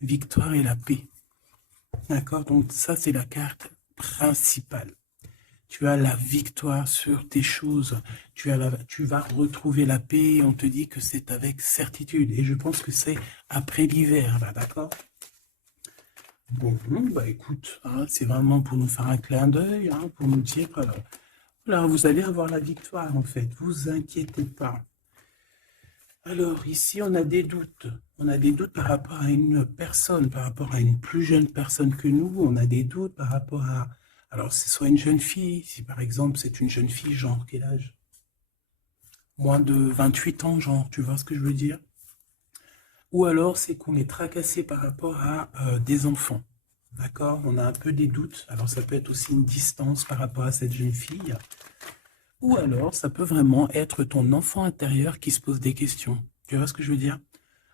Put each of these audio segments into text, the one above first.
victoire et la paix. D'accord? Donc ça, c'est la carte principale. Tu as la victoire sur tes choses. Tu vas retrouver la paix et on te dit que c'est avec certitude. Et je pense que c'est après l'hiver, là, d'accord? Bon, bah écoute, hein, c'est vraiment pour nous faire un clin d'œil, hein, pour nous dire, voilà, vous allez avoir la victoire, en fait. Vous inquiétez pas. Alors, ici, on a des doutes. On a des doutes par rapport à une personne, par rapport à une plus jeune personne que nous. On a des doutes par rapport à... Alors, c'est soit une jeune fille, si par exemple, c'est une jeune fille, genre, quel âge? Moins de 28 ans, genre, tu vois ce que je veux dire? Ou alors, c'est qu'on est tracassé par rapport à des enfants. D'accord? On a un peu des doutes. Alors, ça peut être aussi une distance par rapport à cette jeune fille. Ou alors, ça peut vraiment être ton enfant intérieur qui se pose des questions. Tu vois ce que je veux dire?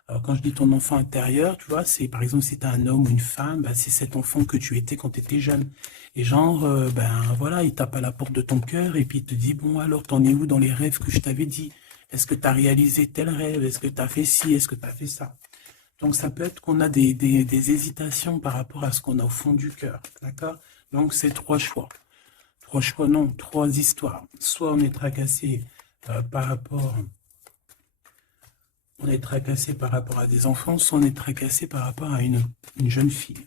Alors, quand je dis ton enfant intérieur, tu vois, c'est par exemple si tu es un homme ou une femme, bah, c'est cet enfant que tu étais quand tu étais jeune. Et genre, ben voilà, il tape à la porte de ton cœur et puis il te dit, bon, alors, t'en es où dans les rêves que je t'avais dit? Est-ce que tu as réalisé tel rêve? Est-ce que tu as fait ci? Est-ce que tu as fait ça? Donc, ça peut être qu'on a des hésitations par rapport à ce qu'on a au fond du cœur. D'accord? Donc, c'est trois choix. Trois choix, non, trois histoires. Soit on est tracassé par rapport à des enfants, soit on est tracassé par rapport à une jeune fille.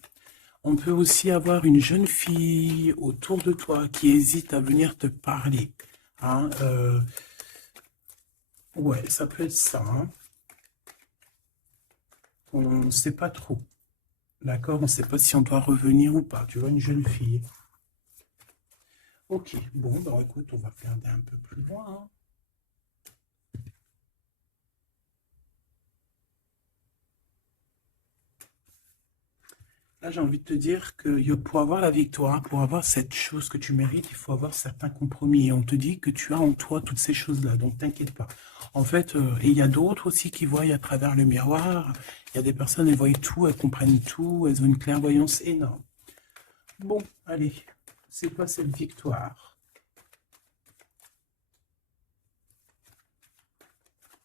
On peut aussi avoir une jeune fille autour de toi qui hésite à venir te parler. Hein, ouais, ça peut être ça. Hein. On ne sait pas trop. D'accord? On ne sait pas si on doit revenir ou pas. Tu vois, une jeune fille. Ok, bon, bah écoute, on va regarder un peu plus loin. Hein. Là, j'ai envie de te dire que pour avoir la victoire, pour avoir cette chose que tu mérites, il faut avoir certains compromis. Et on te dit que tu as en toi toutes ces choses-là, donc t'inquiète pas. En fait, et il y a d'autres aussi qui voient à travers le miroir. Il y a des personnes, elles voient tout, elles comprennent tout, elles ont une clairvoyance énorme. Bon, allez, c'est quoi cette victoire?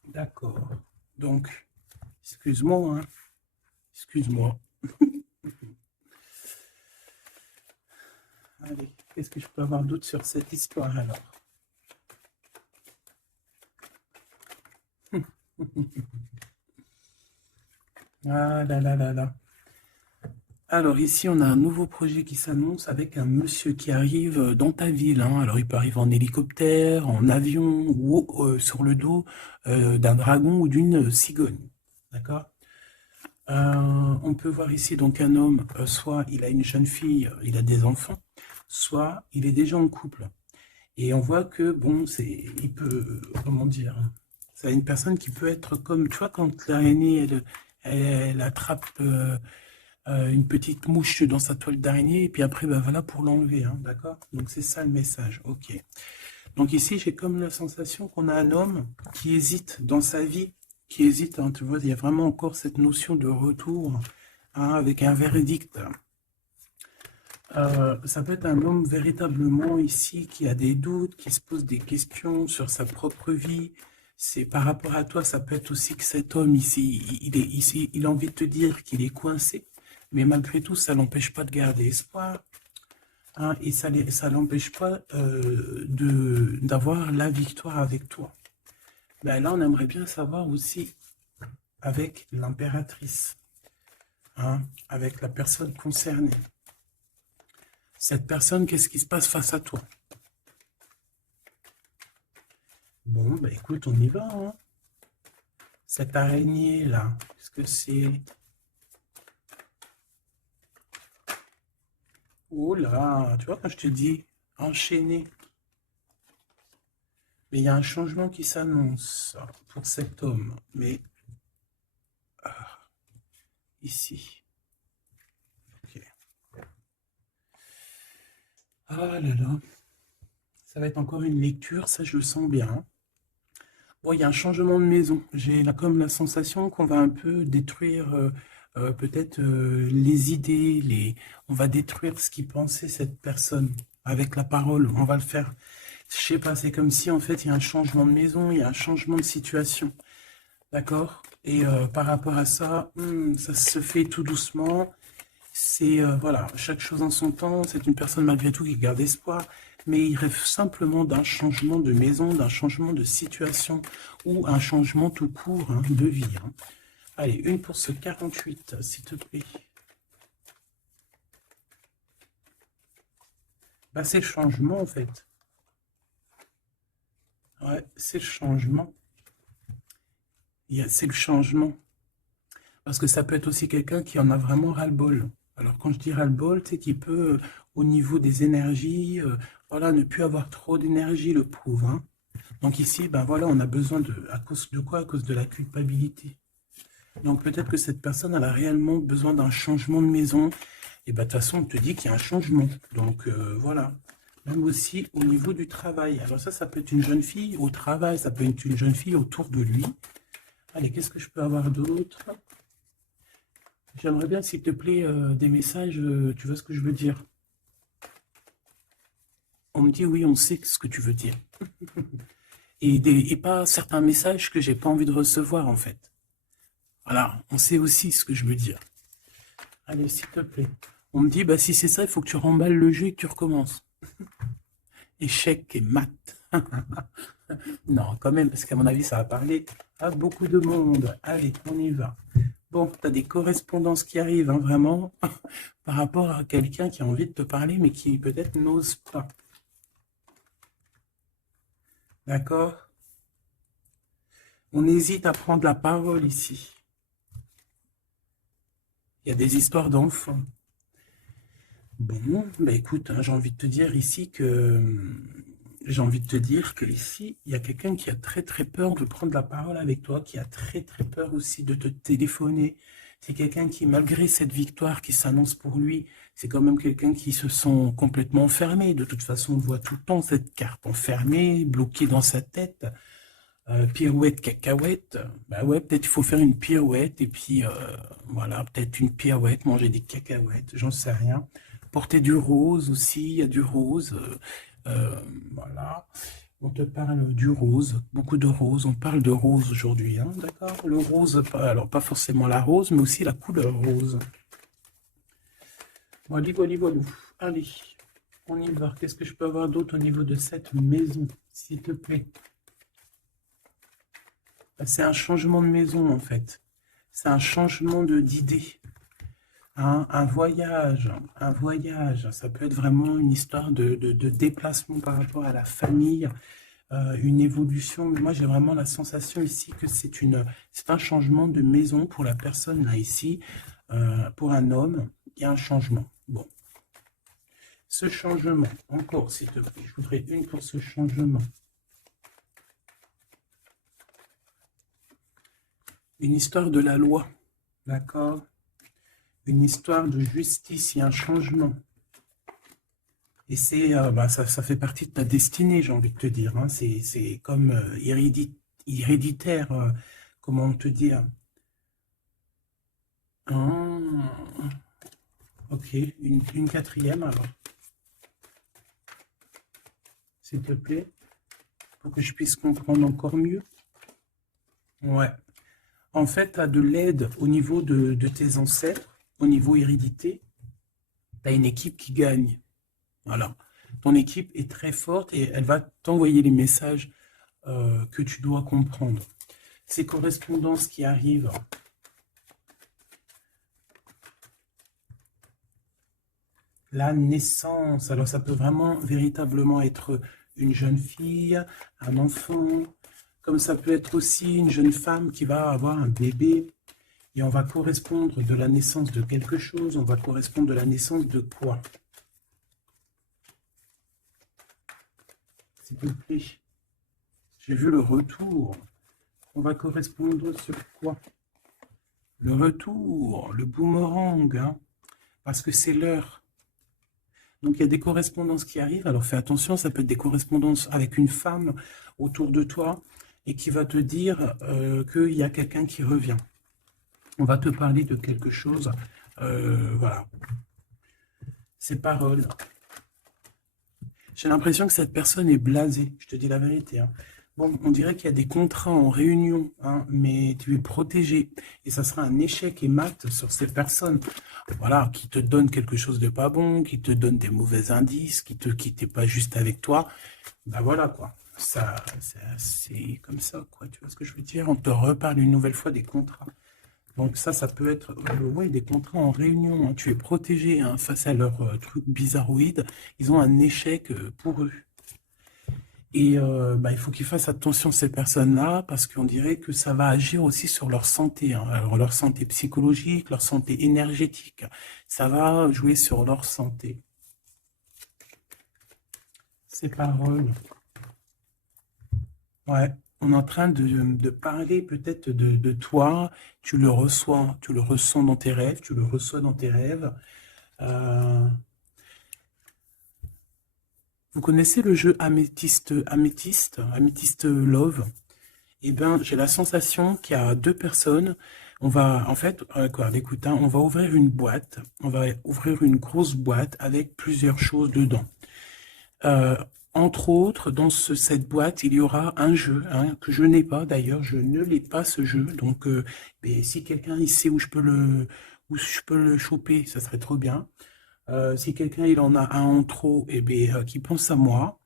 D'accord. Donc, excuse-moi, hein. Excuse-moi. Allez, qu'est-ce que je peux avoir d'autre sur cette histoire alors? Ah là là là là. Alors ici, on a un nouveau projet qui s'annonce avec un monsieur qui arrive dans ta ville. Hein. Alors il peut arriver en hélicoptère, en avion ou sur le dos d'un dragon ou d'une cigogne. D'accord? On peut voir ici donc un homme, soit il a une jeune fille, il a des enfants, soit il est déjà en couple. Et on voit que, bon, il peut, comment dire, c'est une personne qui peut être comme, tu vois, quand l'araignée, elle attrape une petite mouche dans sa toile d'araignée, et puis après, ben voilà, pour l'enlever, hein, d'accord? Donc c'est ça le message, ok. Donc ici, j'ai comme la sensation qu'on a un homme qui hésite dans sa vie, qui hésite, hein, tu vois, il y a vraiment encore cette notion de retour, hein, avec un verdict. Ça peut être un homme véritablement ici qui a des doutes, qui se pose des questions sur sa propre vie. C'est par rapport à toi, ça peut être aussi que cet homme ici, il a envie de te dire qu'il est coincé, mais malgré tout, ça l'empêche pas de garder espoir, hein, et ça l'empêche pas d'avoir la victoire avec toi. Ben là, on aimerait bien savoir aussi avec l'impératrice, hein, avec la personne concernée. Cette personne, qu'est-ce qui se passe face à toi? Bon, bah écoute, on y va. Hein. Cette araignée-là, qu'est-ce que c'est? Oh là, tu vois, quand je te dis enchaîné, mais il y a un changement qui s'annonce pour cet homme. Mais ici. Ok. Ah là là. Ça va être encore une lecture, ça je le sens bien. Bon, il y a un changement de maison. J'ai là comme la sensation qu'on va un peu détruire peut-être les idées, on va détruire ce qui pensait cette personne avec la parole. On va le faire. Je sais pas, c'est comme si en fait il y a un changement de maison, il y a un changement de situation. D'accord? Et par rapport à ça, ça se fait tout doucement. C'est, voilà, chaque chose en son temps. C'est une personne malgré tout qui garde espoir. Mais il rêve simplement d'un changement de maison, d'un changement de situation ou un changement tout court hein, de vie. Hein. Allez, une pour ce 48, s'il te plaît. Bah, c'est le changement, en fait. Ouais, c'est le changement. C'est le changement. Parce que ça peut être aussi quelqu'un qui en a vraiment ras-le-bol. Alors, quand je dis ras-le-bol, c'est qu'il peut, au niveau des énergies, voilà, ne plus avoir trop d'énergie, le prouve. Hein. Donc ici, ben voilà, on a besoin de... À cause de quoi? À cause de la culpabilité. Donc peut-être que cette personne, elle a réellement besoin d'un changement de maison. Et ben de toute façon, on te dit qu'il y a un changement. Donc voilà. Même aussi au niveau du travail. Alors ça peut être une jeune fille au travail, ça peut être une jeune fille autour de lui. Allez, qu'est-ce que je peux avoir d'autre? J'aimerais bien, s'il te plaît, des messages, tu vois ce que je veux dire? On me dit oui, on sait ce que tu veux dire. Et pas certains messages que j'ai pas envie de recevoir, en fait. Voilà, on sait aussi ce que je veux dire. Allez, s'il te plaît. On me dit, bah si c'est ça, il faut que tu remballes le jeu et que tu recommences. Échec et maths. Non, quand même, parce qu'à mon avis, ça va parler à beaucoup de monde. Allez, on y va. Bon, tu as des correspondances qui arrivent, hein, vraiment, par rapport à quelqu'un qui a envie de te parler, mais qui peut-être n'ose pas. D'accord? On hésite à prendre la parole ici. Il y a des histoires d'enfants. Bon, bah écoute, hein, j'ai envie de te dire ici que... J'ai envie de te dire que ici, il y a quelqu'un qui a très très peur de prendre la parole avec toi, qui a très très peur aussi de te téléphoner. C'est quelqu'un qui, malgré cette victoire qui s'annonce pour lui, c'est quand même quelqu'un qui se sent complètement enfermé. De toute façon, on voit tout le temps cette carte enfermée, bloquée dans sa tête. Pirouette, cacahuète. Bah ouais, peut-être il faut faire une pirouette et puis voilà, peut-être une pirouette, manger des cacahuètes, j'en sais rien. Porter du rose aussi, il y a du rose. Voilà. On te parle du rose, beaucoup de rose. On parle de rose aujourd'hui, hein, d'accord? Le rose, alors pas forcément la rose, mais aussi la couleur rose. Voilà, voilà, voilà. Allez, on y va. Qu'est-ce que je peux avoir d'autre au niveau de cette maison, s'il te plaît? C'est un changement de maison, en fait. C'est un changement d'idée. Un voyage, ça peut être vraiment une histoire de déplacement par rapport à la famille, une évolution. Mais moi, j'ai vraiment la sensation ici que c'est un changement de maison pour la personne là ici, pour un homme, il y a un changement. Bon, ce changement, encore s'il te plaît, je voudrais une pour ce changement. Une histoire de la loi, d'accord? Une histoire de justice, il y a un changement. Et c'est, ça fait partie de ta destinée, j'ai envie de te dire. Hein. C'est comme héréditaire, comment te dire. Ah, ok, une quatrième alors. S'il te plaît, pour que je puisse comprendre encore mieux. Ouais. En fait, tu as de l'aide au niveau de tes ancêtres, au niveau hérédité. Tu as une équipe qui gagne. Voilà. Ton équipe est très forte et elle va t'envoyer les messages que tu dois comprendre. Ces correspondances qui arrivent. La naissance. Alors, ça peut vraiment, véritablement être une jeune fille, un enfant, comme ça peut être aussi une jeune femme qui va avoir un bébé. Et on va correspondre de la naissance de quelque chose. On va correspondre de la naissance de quoi? S'il te plaît. J'ai vu le retour. On va correspondre sur quoi? Le retour, le boomerang, hein, parce que c'est l'heure. Donc il y a des correspondances qui arrivent. Alors fais attention, ça peut être des correspondances avec une femme autour de toi et qui va te dire qu'il y a quelqu'un qui revient. On va te parler de quelque chose. Voilà. Ces paroles. J'ai l'impression que cette personne est blasée. Je te dis la vérité. Hein. Bon, on dirait qu'il y a des contrats en réunion, hein, mais tu es protégé. Et ça sera un échec et mat sur ces personnes, voilà, qui te donnent quelque chose de pas bon, qui te donnent des mauvais indices, qui te quittent pas juste avec toi. Ben voilà, quoi. Ça, c'est comme ça, quoi. Tu vois ce que je veux dire? On te reparle une nouvelle fois des contrats. Donc ça peut être ouais, des contrats en réunion, hein. Tu es protégé, hein, face à leurs trucs bizarroïdes. Ils ont un échec pour eux. Et bah, il faut qu'ils fassent attention ces personnes-là parce qu'on dirait que ça va agir aussi sur leur santé, hein. Alors leur santé psychologique, leur santé énergétique. Ça va jouer sur leur santé. Ces paroles. Ouais. On est en train de parler peut-être de toi. Tu le reçois, tu le ressens dans tes rêves, tu le reçois dans tes rêves. Euh, Vous connaissez le jeu Améthyste Love? Eh bien, j'ai la sensation qu'il y a deux personnes. On va, en fait, quoi, écoute, hein, on va ouvrir une boîte. On va ouvrir une grosse boîte avec plusieurs choses dedans. Euh, Entre autres, dans cette boîte, il y aura un jeu, hein, que je n'ai pas. D'ailleurs, je ne l'ai pas, ce jeu. Donc, mais si quelqu'un il sait où je peux le choper, ça serait trop bien. Si quelqu'un il en a un en trop, eh bien, qui pense à moi.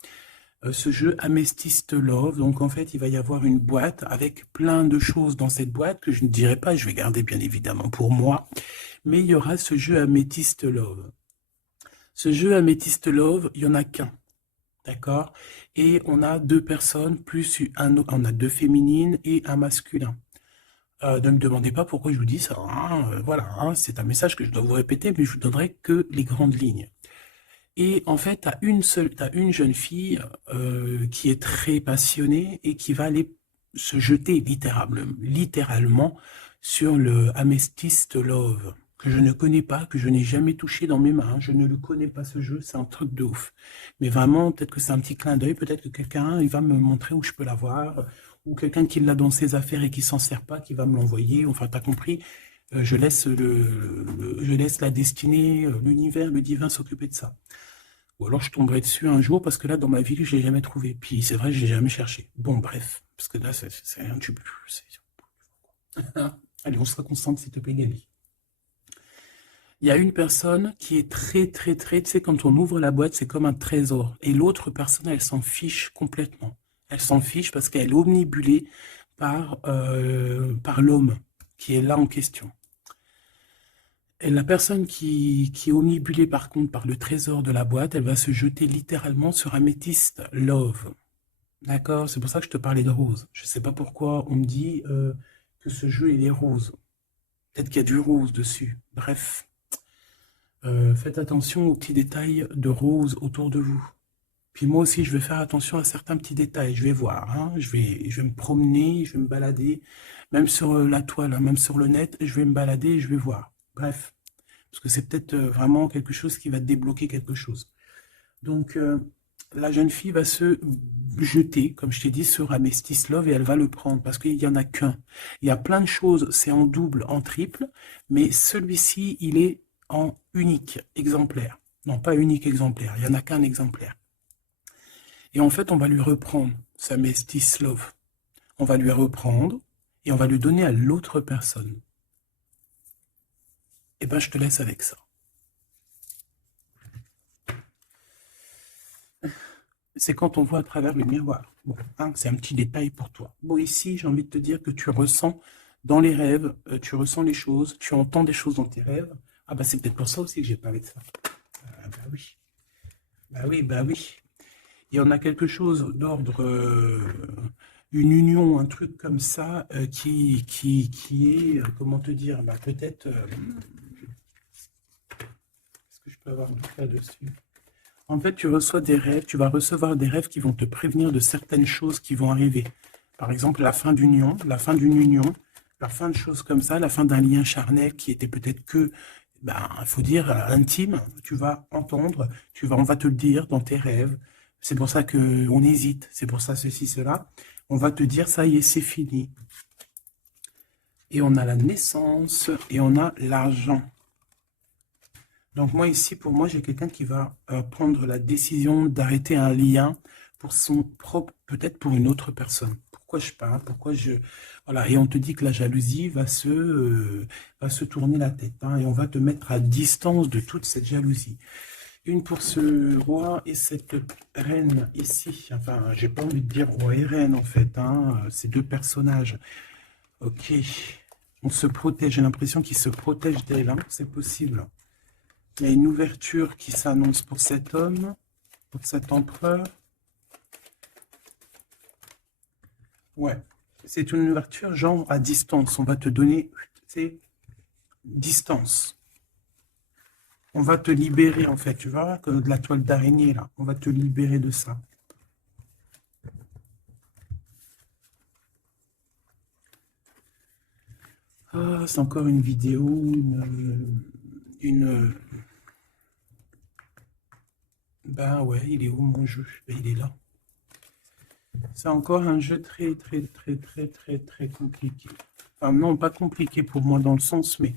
Ce jeu Amethyst Love, donc en fait il va y avoir une boîte avec plein de choses dans cette boîte que je ne dirai pas, je vais garder bien évidemment pour moi, mais il y aura ce jeu Amethyst Love. Ce jeu Amethyst Love, il n'y en a qu'un, d'accord? Et on a deux personnes, plus on a deux féminines et un masculin. Ne me demandez pas pourquoi je vous dis ça, hein, voilà, hein, c'est un message que je dois vous répéter, mais je vous donnerai que les grandes lignes. Et en fait, t'as une jeune fille qui est très passionnée et qui va aller se jeter littéralement sur le Amethyst Love, que je ne connais pas, que je n'ai jamais touché dans mes mains. Je ne le connais pas, ce jeu, c'est un truc de ouf. Mais vraiment, peut-être que c'est un petit clin d'œil, peut-être que quelqu'un il va me montrer où je peux l'avoir, ou quelqu'un qui l'a dans ses affaires et qui s'en sert pas, qui va me l'envoyer. Enfin, t'as compris. Je laisse la destinée, l'univers, le divin s'occuper de ça. Ou alors je tomberai dessus un jour parce que là, dans ma ville, je l'ai jamais trouvé. Puis c'est vrai, je l'ai jamais cherché. Bon, bref, parce que là, c'est un tube. Allez, on se concentre, s'il te plaît, Gabi. Il y a une personne qui est très, tu sais, quand on ouvre la boîte, c'est comme un trésor. Et l'autre personne, elle s'en fiche complètement. Elle s'en fiche parce qu'elle est omnibulée par l'homme qui est là en question. Et la personne qui est omnibulée par contre par le trésor de la boîte, elle va se jeter littéralement sur Amethyst Love. D'accord? C'est pour ça que je te parlais de rose. Je ne sais pas pourquoi on me dit que ce jeu il est rose. Peut-être qu'il y a du rose dessus. Bref. Faites attention aux petits détails de rose autour de vous. Puis moi aussi, je vais faire attention à certains petits détails. Je vais voir, hein. Je vais me promener, je vais me balader. Même sur la toile, hein, même sur le net, je vais me balader et je vais voir. Bref. Parce que c'est peut-être vraiment quelque chose qui va débloquer quelque chose. Donc, la jeune fille va se jeter, comme je t'ai dit, sur Amethyst Love et elle va le prendre parce qu'il n'y en a qu'un. Il y a plein de choses, c'est en double, en triple, mais celui-ci, il est en unique exemplaire. Non, pas unique exemplaire, il n'y en a qu'un exemplaire. Et en fait, on va lui reprendre sa Amethyst Love. On va lui reprendre et on va lui donner à l'autre personne. Eh ben, je te laisse avec ça. C'est quand on voit à travers le miroir. Bon, hein, c'est un petit détail pour toi. Bon, ici, j'ai envie de te dire que tu ressens dans les rêves, tu ressens les choses, tu entends des choses dans tes rêves. Ah bah c'est peut-être pour ça aussi que j'ai parlé de ça. Bah oui. Bah oui, bah oui. Il y en a quelque chose d'ordre, une union, un truc comme ça, qui est, comment te dire, bah peut-être, est-ce que je peux avoir un truc là-dessus? En fait, tu reçois des rêves, tu vas recevoir des rêves qui vont te prévenir de certaines choses qui vont arriver. Par exemple, la fin d'une union, la fin de choses comme ça, la fin d'un lien charnel qui était peut-être que, ben, il faut dire, intime. Tu vas entendre, on va te le dire dans tes rêves. C'est pour ça qu'on hésite, c'est pour ça ceci, cela. On va te dire, ça y est, c'est fini. Et on a la naissance et on a l'argent. Donc moi ici, pour moi, j'ai quelqu'un qui va prendre la décision d'arrêter un lien pour son propre, peut-être pour une autre personne. Pourquoi je parle? Pourquoi je... Voilà, et on te dit que la jalousie va se tourner la tête, hein, et on va te mettre à distance de toute cette jalousie. Une pour ce roi et cette reine ici. Enfin, j'ai pas envie de dire roi et reine, en fait, hein, ces deux personnages. Ok, on se protège, j'ai l'impression qu'ils se protègent d'elle, hein, c'est possible. Il y a une ouverture qui s'annonce pour cet homme, pour cet empereur. Ouais, c'est une ouverture genre à distance. On va te donner, c'est distance. On va te libérer en fait, tu vois, comme de la toile d'araignée là. On va te libérer de ça. Ah, c'est encore une vidéo, Ben ouais, il est où mon jeu? Ben, il est là. C'est encore un jeu très, très, très, très, très, très compliqué. Enfin, non, pas compliqué pour moi dans le sens, mais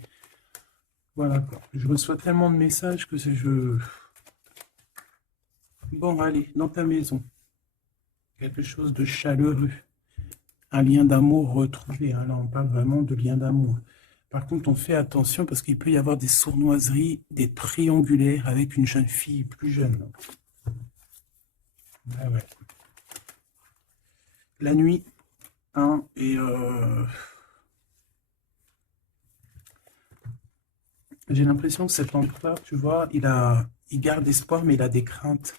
voilà quoi. Je reçois tellement de messages que c'est je... Bon, allez, dans ta maison. Quelque chose de chaleureux. Un lien d'amour retrouvé. Hein. Là, on parle vraiment de lien d'amour. Par contre, on fait attention parce qu'il peut y avoir des sournoiseries, des triangulaires avec une jeune fille plus jeune. Ah ouais. La nuit, hein, et j'ai l'impression que cet empereur, tu vois, il garde espoir, mais il a des craintes.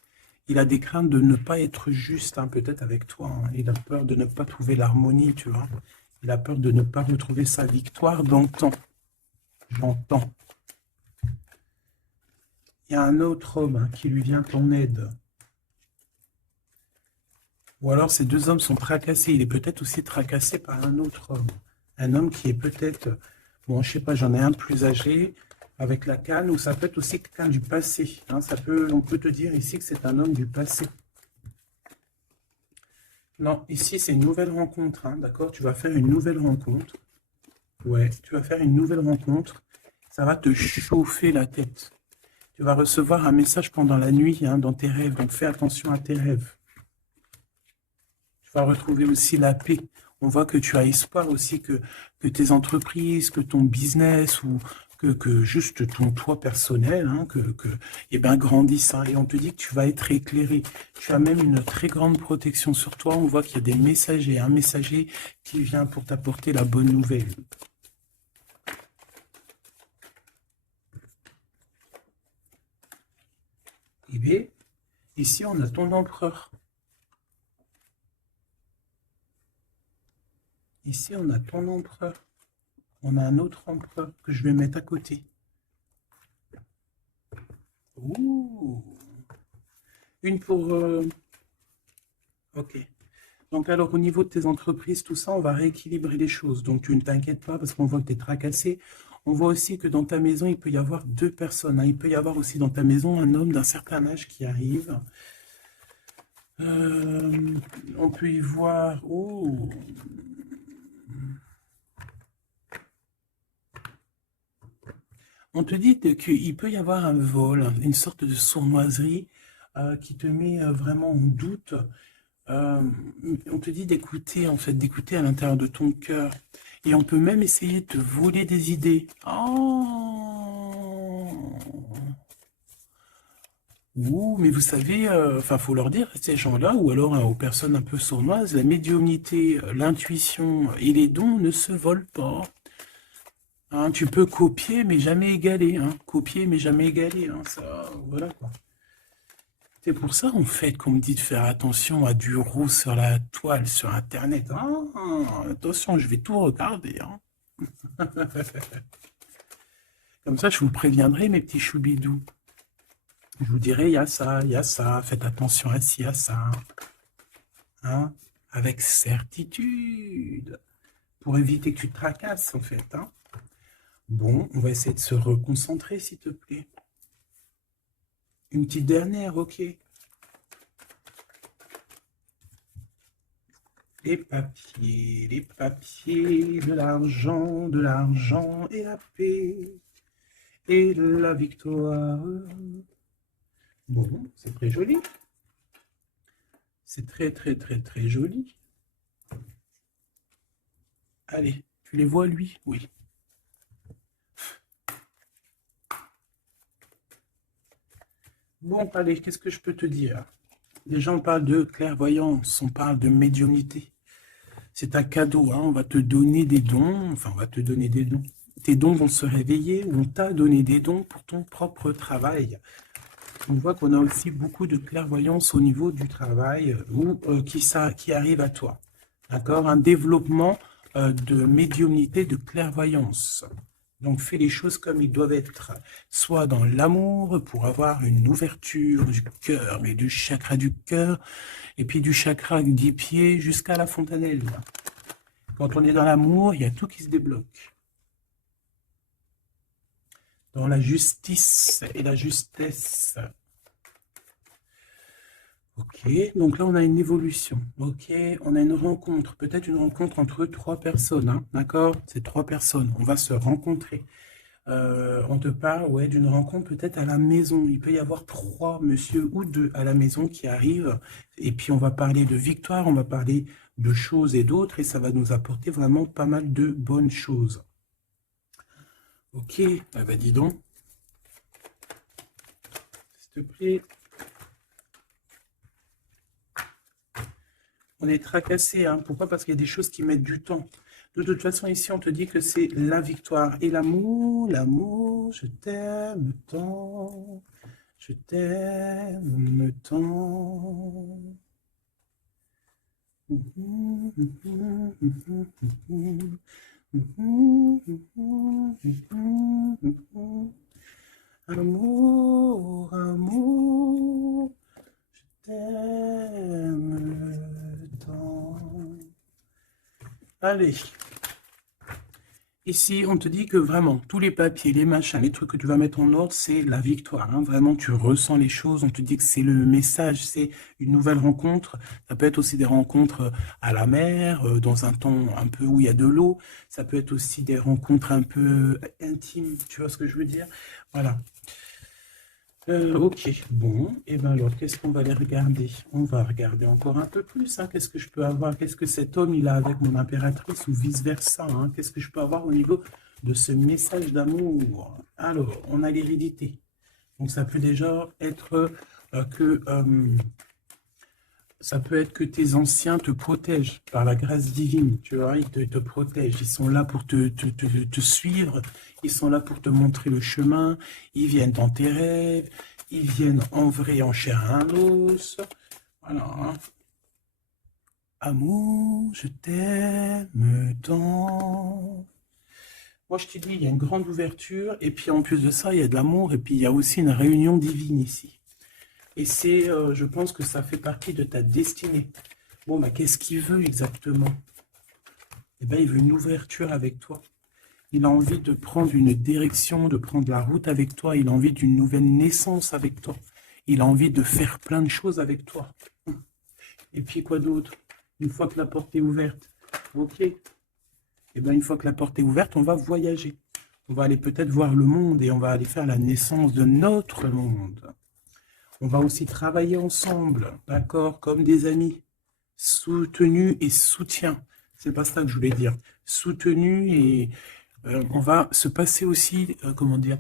Il a des craintes de ne pas être juste, hein, peut-être avec toi. Hein. Il a peur de ne pas trouver l'harmonie, tu vois. Il a peur de ne pas retrouver sa victoire dans le temps. J'entends. Il y a un autre homme, hein, qui lui vient en aide. Ou alors ces deux hommes sont tracassés. Il est peut-être aussi tracassé par un autre homme. Un homme qui est peut-être, bon, je sais pas, j'en ai un plus âgé, avec la canne, ou ça peut être aussi quelqu'un du passé. Hein, on peut te dire ici que c'est un homme du passé. Non, ici c'est une nouvelle rencontre, hein, d'accord? Tu vas faire une nouvelle rencontre. Ouais, tu vas faire une nouvelle rencontre. Ça va te chauffer la tête. Tu vas recevoir un message pendant la nuit, hein, dans tes rêves. Donc fais attention à tes rêves. Tu vas retrouver aussi la paix. On voit que tu as espoir aussi que tes entreprises, que ton business ou que juste ton toi personnel, hein, eh ben, grandisse. Hein, et on te dit que tu vas être éclairé. Tu as même une très grande protection sur toi. On voit qu'il y a des messagers, un messager qui vient pour t'apporter la bonne nouvelle. Eh bien, ici, on a ton empereur. Ici, on a ton empereur. On a un autre empereur que je vais mettre à côté. Ouh. Une pour... Ok. Donc alors, au niveau de tes entreprises, tout ça, on va rééquilibrer les choses. Donc, tu ne t'inquiètes pas parce qu'on voit que tu es tracassé. On voit aussi que dans ta maison, il peut y avoir deux personnes. Hein. Il peut y avoir aussi dans ta maison un homme d'un certain âge qui arrive. On peut y voir... Oh. On te dit qu'il peut y avoir un vol, une sorte de sournoiserie qui te met vraiment en doute. On te dit d'écouter, en fait, d'écouter à l'intérieur de ton cœur. Et on peut même essayer de te voler des idées. Oh! Ouh, mais vous savez, enfin, faut leur dire, ces gens-là, ou alors aux personnes un peu sournoises, la médiumnité, l'intuition et les dons ne se volent pas. Hein, tu peux copier, mais jamais égaler. Hein. Copier, mais jamais égaler. Hein. Ça, voilà quoi. C'est pour ça, en fait, qu'on me dit de faire attention à du roux sur la toile, sur Internet. Ah, attention, je vais tout regarder. Hein. Comme ça, je vous préviendrai, mes petits choubidous. Je vous dirai, il y a ça, faites attention à ci, à ça. Hein. Avec certitude. Pour éviter que tu te tracasses, en fait. Hein. Bon, on va essayer de se reconcentrer, s'il te plaît. Une petite dernière, ok. Les papiers, de l'argent et la paix et la victoire. Bon, c'est très joli. C'est très, très, très, très joli. Allez, tu les vois, lui? Oui. Bon, allez, qu'est-ce que je peux te dire? Les gens parlent de clairvoyance, on parle de médiumnité. C'est un cadeau, hein, on va te donner des dons, enfin, on va te donner des dons. Tes dons vont se réveiller, on t'a donné des dons pour ton propre travail. On voit qu'on a aussi beaucoup de clairvoyance au niveau du travail ou qui arrive à toi. D'accord? Un développement de médiumnité, de clairvoyance. Donc, fais les choses comme ils doivent être. Soit dans l'amour, pour avoir une ouverture du cœur, mais du chakra du cœur, et puis du chakra des pieds jusqu'à la fontanelle. Quand on est dans l'amour, il y a tout qui se débloque. Dans la justice et la justesse. Ok, donc là on a une évolution. Ok, on a une rencontre, peut-être une rencontre entre trois personnes, hein, d'accord? C'est trois personnes, on va se rencontrer. On te parle, ouais, d'une rencontre peut-être à la maison. Il peut y avoir trois monsieur ou deux à la maison qui arrivent. Et puis on va parler de victoire, on va parler de choses et d'autres, et ça va nous apporter vraiment pas mal de bonnes choses. Ok, ah bah dis donc. S'il te plaît. On est tracassé, hein. Pourquoi? Parce qu'il y a des choses qui mettent du temps. De toute façon, ici, on te dit que c'est la victoire. Et l'amour, l'amour, je t'aime tant, je t'aime tant. Amour, amour, je t'aime tant. Allez. Ici, on te dit que vraiment, tous les papiers, les machins, les trucs que tu vas mettre en ordre, c'est la victoire, hein. Vraiment, tu ressens les choses. On te dit que c'est le message, c'est une nouvelle rencontre. Ça peut être aussi des rencontres à la mer, dans un temps un peu où il y a de l'eau. Ça peut être aussi des rencontres un peu intimes. Tu vois ce que je veux dire? Voilà. Ok, bon, et ben alors, qu'est-ce qu'on va aller regarder? On va regarder encore un peu plus, hein. Qu'est-ce que je peux avoir? Qu'est-ce que cet homme, il a avec mon impératrice ou vice-versa, hein? Qu'est-ce que je peux avoir au niveau de ce message d'amour? Alors, on a l'hérédité. Donc, ça peut déjà être ça peut être que tes anciens te protègent par la grâce divine, tu vois, ils te protègent, ils sont là pour te suivre, ils sont là pour te montrer le chemin, ils viennent dans tes rêves, ils viennent en vrai, en chair et en os. Voilà, hein. Amour, je t'aime tant. Moi, je te dis, il y a une grande ouverture, et puis en plus de ça, il y a de l'amour, et puis il y a aussi une réunion divine ici. Et c'est, je pense que ça fait partie de ta destinée. Bon, bah, qu'est-ce qu'il veut exactement? Eh bien, il veut une ouverture avec toi. Il a envie de prendre une direction, de prendre la route avec toi. Il a envie d'une nouvelle naissance avec toi. Il a envie de faire plein de choses avec toi. Et puis, quoi d'autre? Une fois que la porte est ouverte, ok. Eh bien, une fois que la porte est ouverte, on va voyager. On va aller peut-être voir le monde et on va aller faire la naissance de notre monde. On va aussi travailler ensemble, d'accord, comme des amis, soutenus et soutien. C'est pas ça que je voulais dire. Soutenus et on va se passer aussi, comment dire,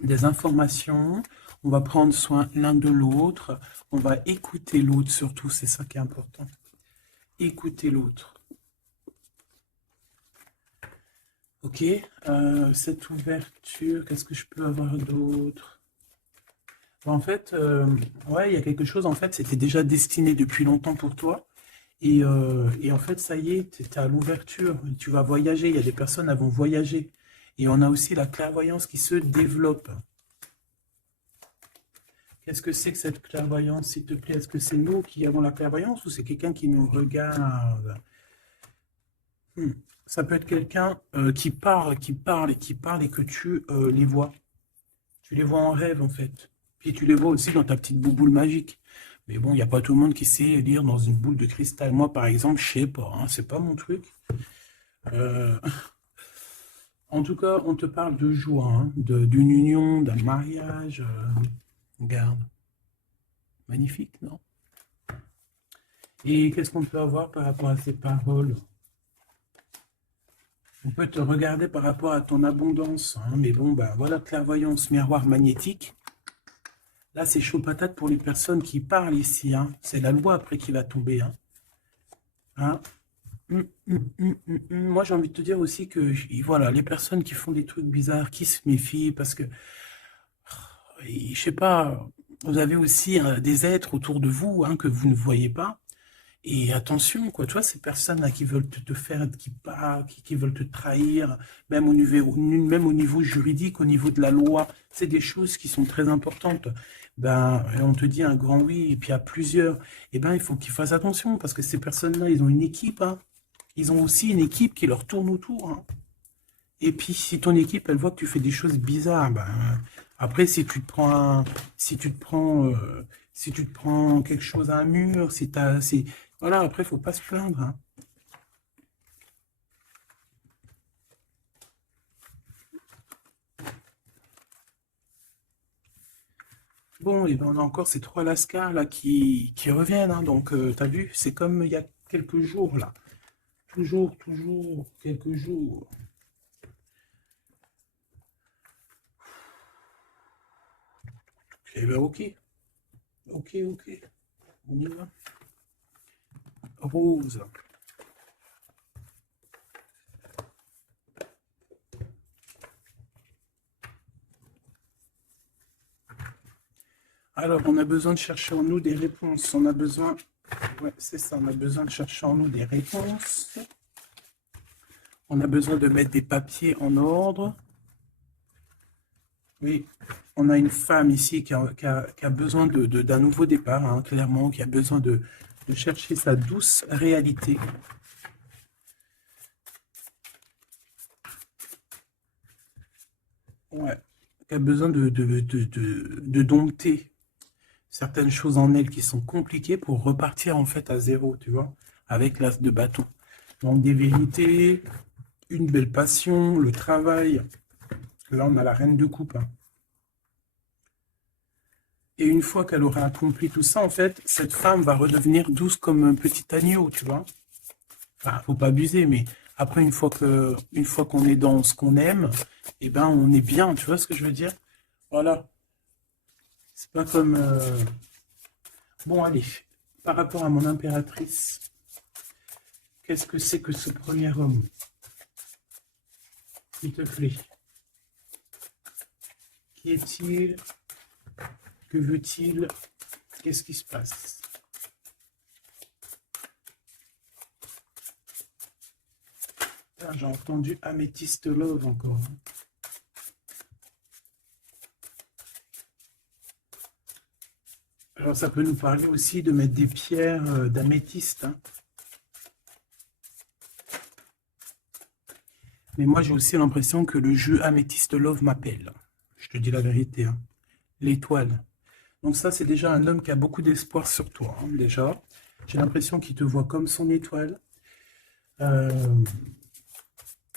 des informations. On va prendre soin l'un de l'autre. On va écouter l'autre surtout, c'est ça qui est important. Écouter l'autre. Ok, cette ouverture, qu'est-ce que je peux avoir d'autre? En fait, ouais, il y a quelque chose, en fait, c'était déjà destiné depuis longtemps pour toi. Et en fait, ça y est, tu es à l'ouverture, tu vas voyager, il y a des personnes qui vont voyager. Et on a aussi la clairvoyance qui se développe. Qu'est-ce que c'est que cette clairvoyance, s'il te plaît? Est-ce que c'est nous qui avons la clairvoyance ou c'est quelqu'un qui nous regarde? Ça peut être quelqu'un qui parle, qui parle et qui parle et que tu les vois. Tu les vois en rêve, en fait. Puis tu les vois aussi dans ta petite bouboule magique. Mais bon, il n'y a pas tout le monde qui sait lire dans une boule de cristal. Moi, par exemple, je sais pas, hein, c'est pas mon truc. Euh, En tout cas, on te parle de joie, hein, d'une union, d'un mariage. Regarde. Magnifique, non? Et qu'est-ce qu'on peut avoir par rapport à ces paroles? On peut te regarder par rapport à ton abondance, hein, mais bon, ben voilà, clairvoyance, miroir magnétique. Là, c'est chaud patate pour les personnes qui parlent ici. Hein. C'est la loi après qui va tomber. Hein. Hein. Moi, j'ai envie de te dire aussi que voilà, les personnes qui font des trucs bizarres, qui se méfient, parce que, je sais pas, vous avez aussi des êtres autour de vous hein, que vous ne voyez pas. Et attention, quoi, tu vois, ces personnes-là qui veulent te faire, qui veulent te trahir, même au niveau juridique, au niveau de la loi, c'est des choses qui sont très importantes. Ben, on te dit un grand oui, et puis à plusieurs, eh ben, il faut qu'ils fassent attention, parce que ces personnes-là, ils ont une équipe, hein. Ils ont aussi une équipe qui leur tourne autour, hein. Et puis, si ton équipe, elle voit que tu fais des choses bizarres, ben, après, si tu te prends quelque chose à un mur, voilà, après, faut pas se plaindre, hein. Bon, et ben, on a encore ces trois lascars là qui reviennent, hein. Donc, t'as vu, c'est comme il y a quelques jours là. Toujours, quelques jours. Eh ben, ok, on y va. Rose. Alors, on a besoin de chercher en nous des réponses. On a besoin, ouais, c'est ça, on a besoin de chercher en nous des réponses. On a besoin de mettre des papiers en ordre. Oui, on a une femme ici qui a besoin d'un nouveau départ, hein, clairement, qui a besoin de chercher sa douce réalité. Ouais, qui a besoin de dompter certaines choses en elle qui sont compliquées pour repartir en fait à zéro, tu vois, avec l'as de bâton. Donc des vérités, une belle passion, le travail. Là, on a la reine de coupe, hein. Et une fois qu'elle aura accompli tout ça, en fait, cette femme va redevenir douce comme un petit agneau, tu vois. Enfin, faut pas abuser, mais après, une fois qu'on est dans ce qu'on aime, eh ben, on est bien, tu vois ce que je veux dire? Voilà. C'est pas comme... Bon, allez, par rapport à mon impératrice, qu'est-ce que c'est que ce premier homme? S'il te plaît. Qui est-il? Que veut-il? Qu'est-ce qui se passe? Ah, j'ai entendu Améthyste Love encore. Alors ça peut nous parler aussi de mettre des pierres d'améthyste, hein. Mais moi j'ai aussi l'impression que le jeu Améthyste Love m'appelle. Je te dis la vérité, hein. L'étoile. Donc ça c'est déjà un homme qui a beaucoup d'espoir sur toi, hein, déjà. J'ai l'impression qu'il te voit comme son étoile. Euh,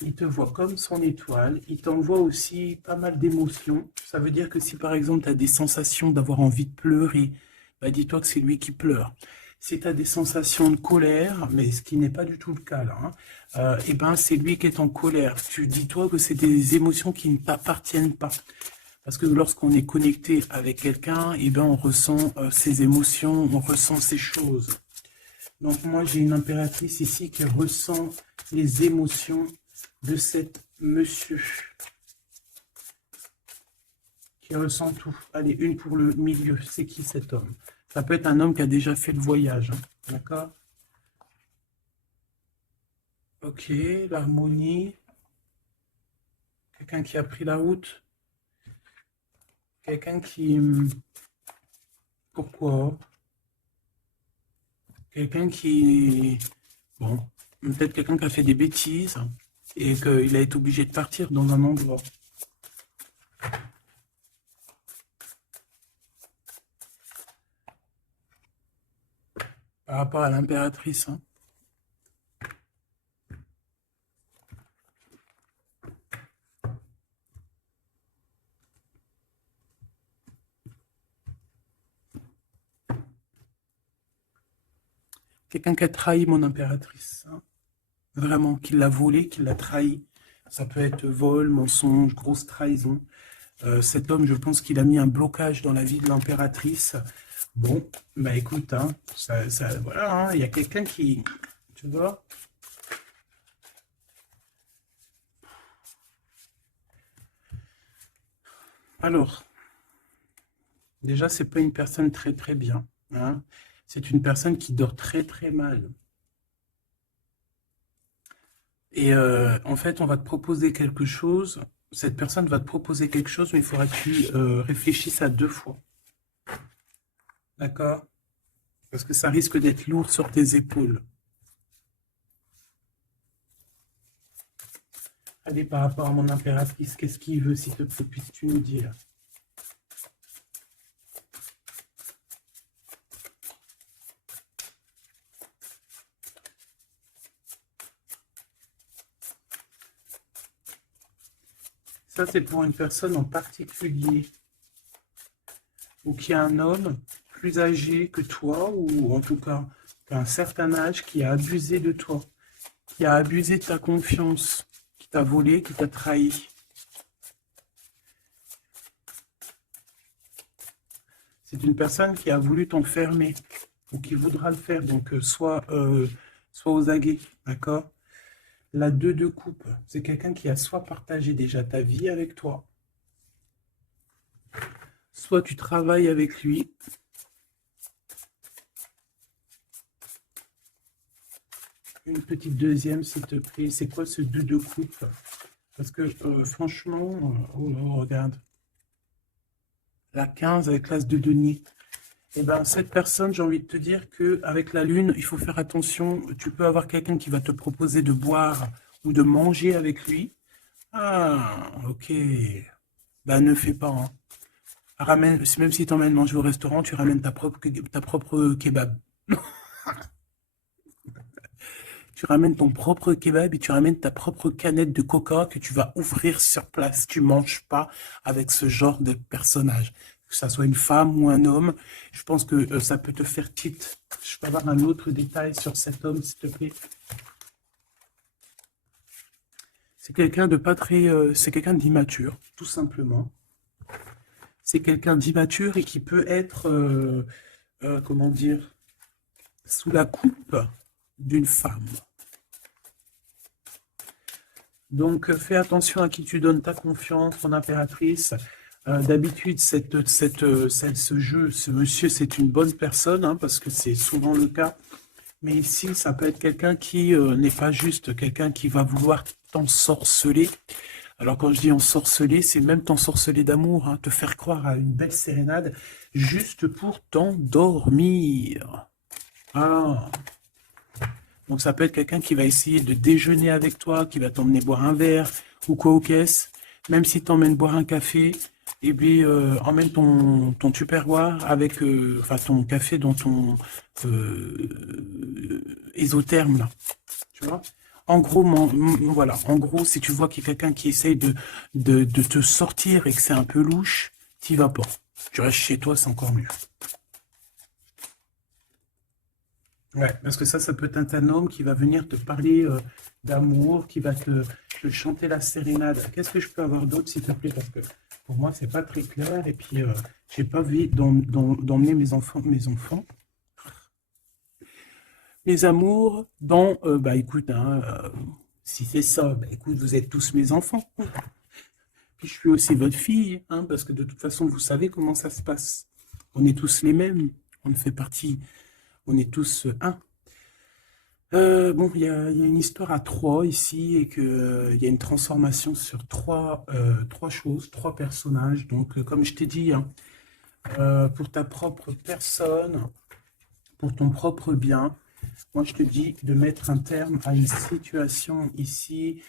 il te voit comme son étoile. Il t'envoie aussi pas mal d'émotions. Ça veut dire que si par exemple tu as des sensations d'avoir envie de pleurer, bah dis-toi que c'est lui qui pleure. Si tu as des sensations de colère, mais ce qui n'est pas du tout le cas là, hein, eh ben c'est lui qui est en colère. Tu dis-toi que c'est des émotions qui ne t'appartiennent pas. Parce que lorsqu'on est connecté avec quelqu'un, eh ben on ressent ses émotions, on ressent ses choses. Donc moi j'ai une impératrice ici qui ressent les émotions de cet monsieur. Qui ressent tout. Allez, une pour le milieu. C'est qui cet homme? Ça peut être un homme qui a déjà fait le voyage, hein. D'accord? Ok, l'harmonie. Quelqu'un qui a pris la route. Quelqu'un qui... Pourquoi? Quelqu'un qui... Bon, peut-être quelqu'un qui a fait des bêtises et qu'il a été obligé de partir dans un endroit. Par rapport à l'impératrice, hein. Quelqu'un qui a trahi mon impératrice. Hein. Vraiment, qui l'a volé, qui l'a trahi. Ça peut être vol, mensonge, grosse trahison. Cet homme, je pense qu'il a mis un blocage dans la vie de l'impératrice. Bon, bah écoute, hein, voilà, hein, il y a quelqu'un qui, tu vois. Alors, déjà, c'est pas une personne très très bien. Hein. C'est une personne qui dort très très mal. Et en fait, on va te proposer quelque chose. Cette personne va te proposer quelque chose, mais il faudra que tu réfléchisses à 2 fois. D'accord? Parce que ça risque d'être lourd sur tes épaules. Allez, par rapport à mon impératrice, qu'est-ce qu'il veut, s'il te plaît, puisses-tu nous dire? Ça, c'est pour une personne en particulier, ou qui a un homme plus âgé que toi, ou en tout cas, d'un certain âge, qui a abusé de toi, qui a abusé de ta confiance, qui t'a volé, qui t'a trahi. C'est une personne qui a voulu t'enfermer, ou qui voudra le faire, donc soit aux aguets, d'accord? La 2 de coupe, c'est quelqu'un qui a soit partagé déjà ta vie avec toi, soit tu travailles avec lui. Une petite deuxième, s'il te plaît. C'est quoi ce 2 de coupe? Parce que franchement, regarde. La 15 avec l'as de denier. Et ben cette personne, j'ai envie de te dire que avec la lune, il faut faire attention. Tu peux avoir quelqu'un qui va te proposer de boire ou de manger avec lui. Ah, ok. Ben ne fais pas. Hein. Ramène, même si tu emmènes manger au restaurant, tu ramènes ta propre kebab. Tu ramènes ton propre kebab et tu ramènes ta propre canette de coca que tu vas ouvrir sur place. Tu manges pas avec ce genre de personnage. Que ça soit une femme ou un homme, je pense que ça peut te faire tilt. Je peux avoir un autre détail sur cet homme, s'il te plaît. C'est quelqu'un de pas très... c'est quelqu'un d'immature, tout simplement. C'est quelqu'un d'immature et qui peut être, comment dire, sous la coupe d'une femme. Donc, fais attention à qui tu donnes ta confiance, ton impératrice. D'habitude, ce monsieur, c'est une bonne personne, hein, parce que c'est souvent le cas. Mais ici, ça peut être quelqu'un qui n'est pas juste quelqu'un qui va vouloir t'ensorceler. Alors, quand je dis ensorceler, c'est même t'ensorceler d'amour, hein, te faire croire à une belle sérénade, juste pour t'endormir. Ah. Donc ça peut être quelqu'un qui va essayer de déjeuner avec toi, qui va t'emmener boire un verre ou quoi aux caisses. Même si t'emmènes boire un café, et puis emmène ton tupperware avec, enfin ton café dans ton isotherme là. Tu vois? En gros, voilà. En gros, si tu vois qu'il y a quelqu'un qui essaye de te sortir et que c'est un peu louche, t'y vas pas. Tu restes chez toi, c'est encore mieux. Ouais, parce que ça peut être un homme qui va venir te parler d'amour, qui va te chanter la sérénade. Qu'est-ce que je peux avoir d'autre, s'il te plaît? Parce que pour moi, c'est pas très clair. Et puis, j'ai pas envie d'emmener mes amours dans, bah écoute, hein, si c'est ça, bah écoute, vous êtes tous mes enfants. Puis je suis aussi votre fille, hein, parce que de toute façon, vous savez comment ça se passe. On est tous les mêmes. On fait partie, on est tous un. Bon, il y a une histoire à 3 ici et que, il y a une transformation sur trois choses, 3 personnages. Donc, comme je t'ai dit, hein, pour ta propre personne, pour ton propre bien, moi je te dis de mettre un terme à une situation ici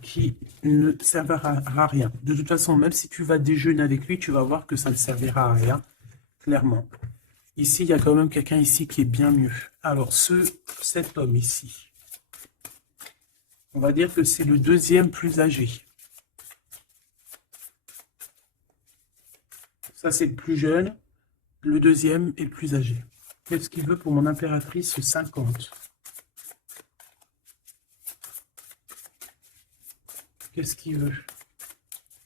qui ne servira à rien. De toute façon, même si tu vas déjeuner avec lui, tu vas voir que ça ne servira à rien, clairement. Ici, il y a quand même quelqu'un ici qui est bien mieux. Alors, cet homme ici, on va dire que c'est le deuxième plus âgé. Ça, c'est le plus jeune. Le deuxième est le plus âgé. Qu'est-ce qu'il veut pour mon impératrice 50? Qu'est-ce qu'il veut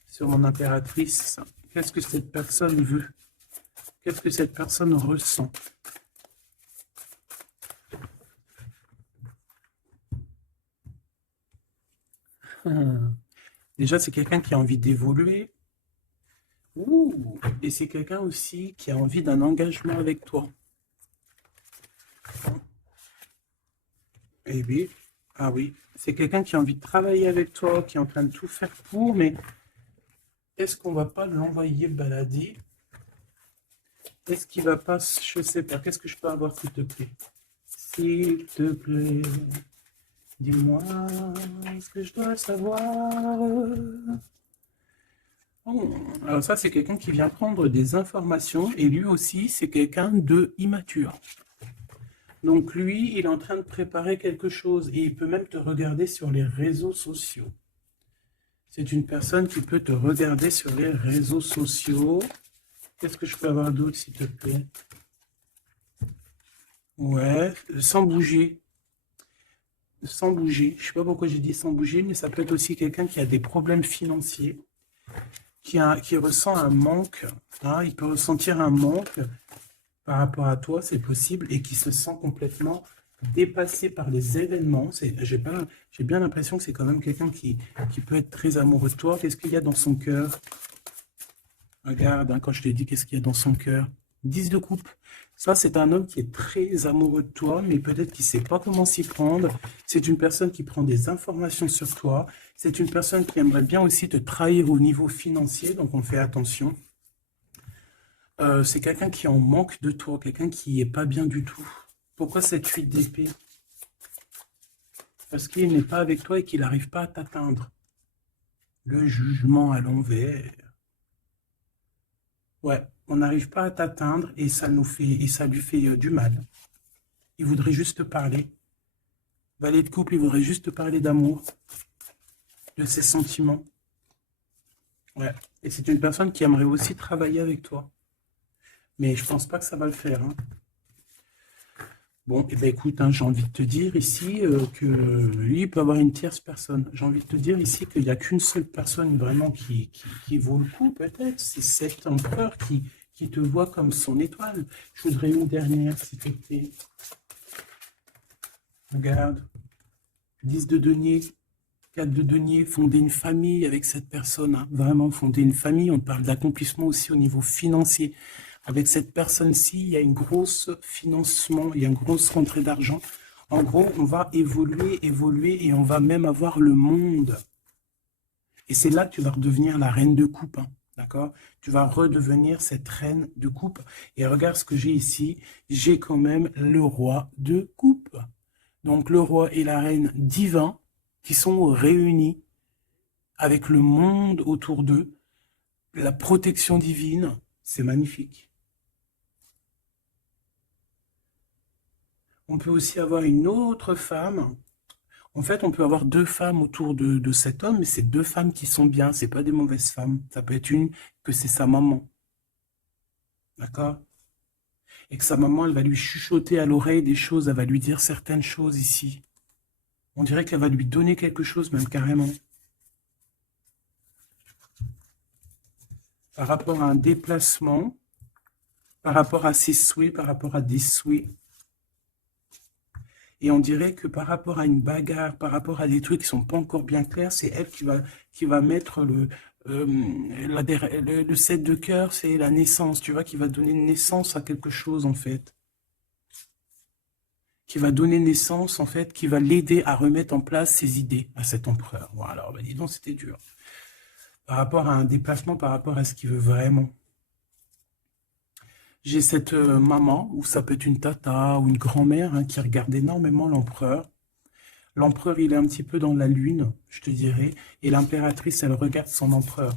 sur mon impératrice? Qu'est-ce que cette personne veut? Qu'est-ce que cette personne ressent? Déjà, c'est quelqu'un qui a envie d'évoluer. Et c'est quelqu'un aussi qui a envie d'un engagement avec toi. Eh oui, ah oui, c'est quelqu'un qui a envie de travailler avec toi, qui est en train de tout faire pour, mais est-ce qu'on va pas l'envoyer balader? Est-ce qu'il va pas, je sais pas, qu'est-ce que je peux avoir s'il te plaît? S'il te plaît, dis-moi ce que je dois savoir. Oh, alors ça, c'est quelqu'un qui vient prendre des informations et lui aussi, c'est quelqu'un de immature. Donc lui, il est en train de préparer quelque chose et il peut même te regarder sur les réseaux sociaux. C'est une personne qui peut te regarder sur les réseaux sociaux. Qu'est-ce que je peux avoir d'autre, s'il te plaît? Ouais, sans bouger. Sans bouger. Je ne sais pas pourquoi j'ai dit sans bouger, mais ça peut être aussi quelqu'un qui a des problèmes financiers, qui ressent un manque. Hein, il peut ressentir un manque par rapport à toi, c'est possible, et qui se sent complètement dépassé par les événements. J'ai bien l'impression que c'est quand même quelqu'un qui peut être très amoureux de toi. Qu'est-ce qu'il y a dans son cœur? Regarde, hein, quand je te dis qu'est-ce qu'il y a dans son cœur. 10 de coupe. Ça, c'est un homme qui est très amoureux de toi, mais peut-être qu'il ne sait pas comment s'y prendre. C'est une personne qui prend des informations sur toi. C'est une personne qui aimerait bien aussi te trahir au niveau financier, donc on fait attention. C'est quelqu'un qui en manque de toi, quelqu'un qui n'est pas bien du tout. Pourquoi cette 8 d'épée? Parce qu'il n'est pas avec toi et qu'il n'arrive pas à t'atteindre. Le jugement à l'envers. Ouais, on n'arrive pas à t'atteindre et ça lui fait du mal. Il voudrait juste parler. Valet de couple, il voudrait juste parler d'amour, de ses sentiments. Ouais. Et c'est une personne qui aimerait aussi travailler avec toi. Mais je pense pas que ça va le faire. Hein. Bon, et ben écoute, hein, j'ai envie de te dire ici que lui, il peut avoir une tierce personne. J'ai envie de te dire ici qu'il n'y a qu'une seule personne vraiment qui vaut le coup, peut-être. C'est cet empereur qui te voit comme son étoile. Je voudrais une dernière, s'il te plaît. Regarde. 10 de denier, 4 de denier, fonder une famille avec cette personne. Hein. Vraiment, fonder une famille. On parle d'accomplissement aussi au niveau financier. Avec cette personne-ci, il y a une grosse financement, il y a une grosse rentrée d'argent. En gros, on va évoluer et on va même avoir le monde. Et c'est là que tu vas redevenir la reine de coupe, hein, d'accord? Tu vas redevenir cette reine de coupe. Et regarde ce que j'ai ici, j'ai quand même le roi de coupe. Donc le roi et la reine divins qui sont réunis avec le monde autour d'eux, la protection divine, c'est magnifique. On peut aussi avoir une autre femme. En fait, on peut avoir deux femmes autour de cet homme, mais c'est deux femmes qui sont bien, c'est pas des mauvaises femmes. Ça peut être une que c'est sa maman. D'accord? Et que sa maman, elle va lui chuchoter à l'oreille des choses, elle va lui dire certaines choses ici. On dirait qu'elle va lui donner quelque chose, même carrément. Par rapport à un déplacement, par rapport à ses souhaits, par rapport à des souhaits. Et on dirait que par rapport à une bagarre, par rapport à des trucs qui sont pas encore bien clairs, c'est elle qui va mettre le 7 de cœur, c'est la naissance, tu vois, qui va donner naissance à quelque chose, en fait. Qui va donner naissance, en fait, qui va l'aider à remettre en place ses idées à cet empereur. Bon, alors, bah, dis donc, c'était dur. Par rapport à un déplacement, par rapport à ce qu'il veut vraiment. J'ai cette maman, ou ça peut être une tata ou une grand-mère, hein, qui regarde énormément l'empereur. L'empereur, il est un petit peu dans la lune, je te dirais, et l'impératrice, elle regarde son empereur.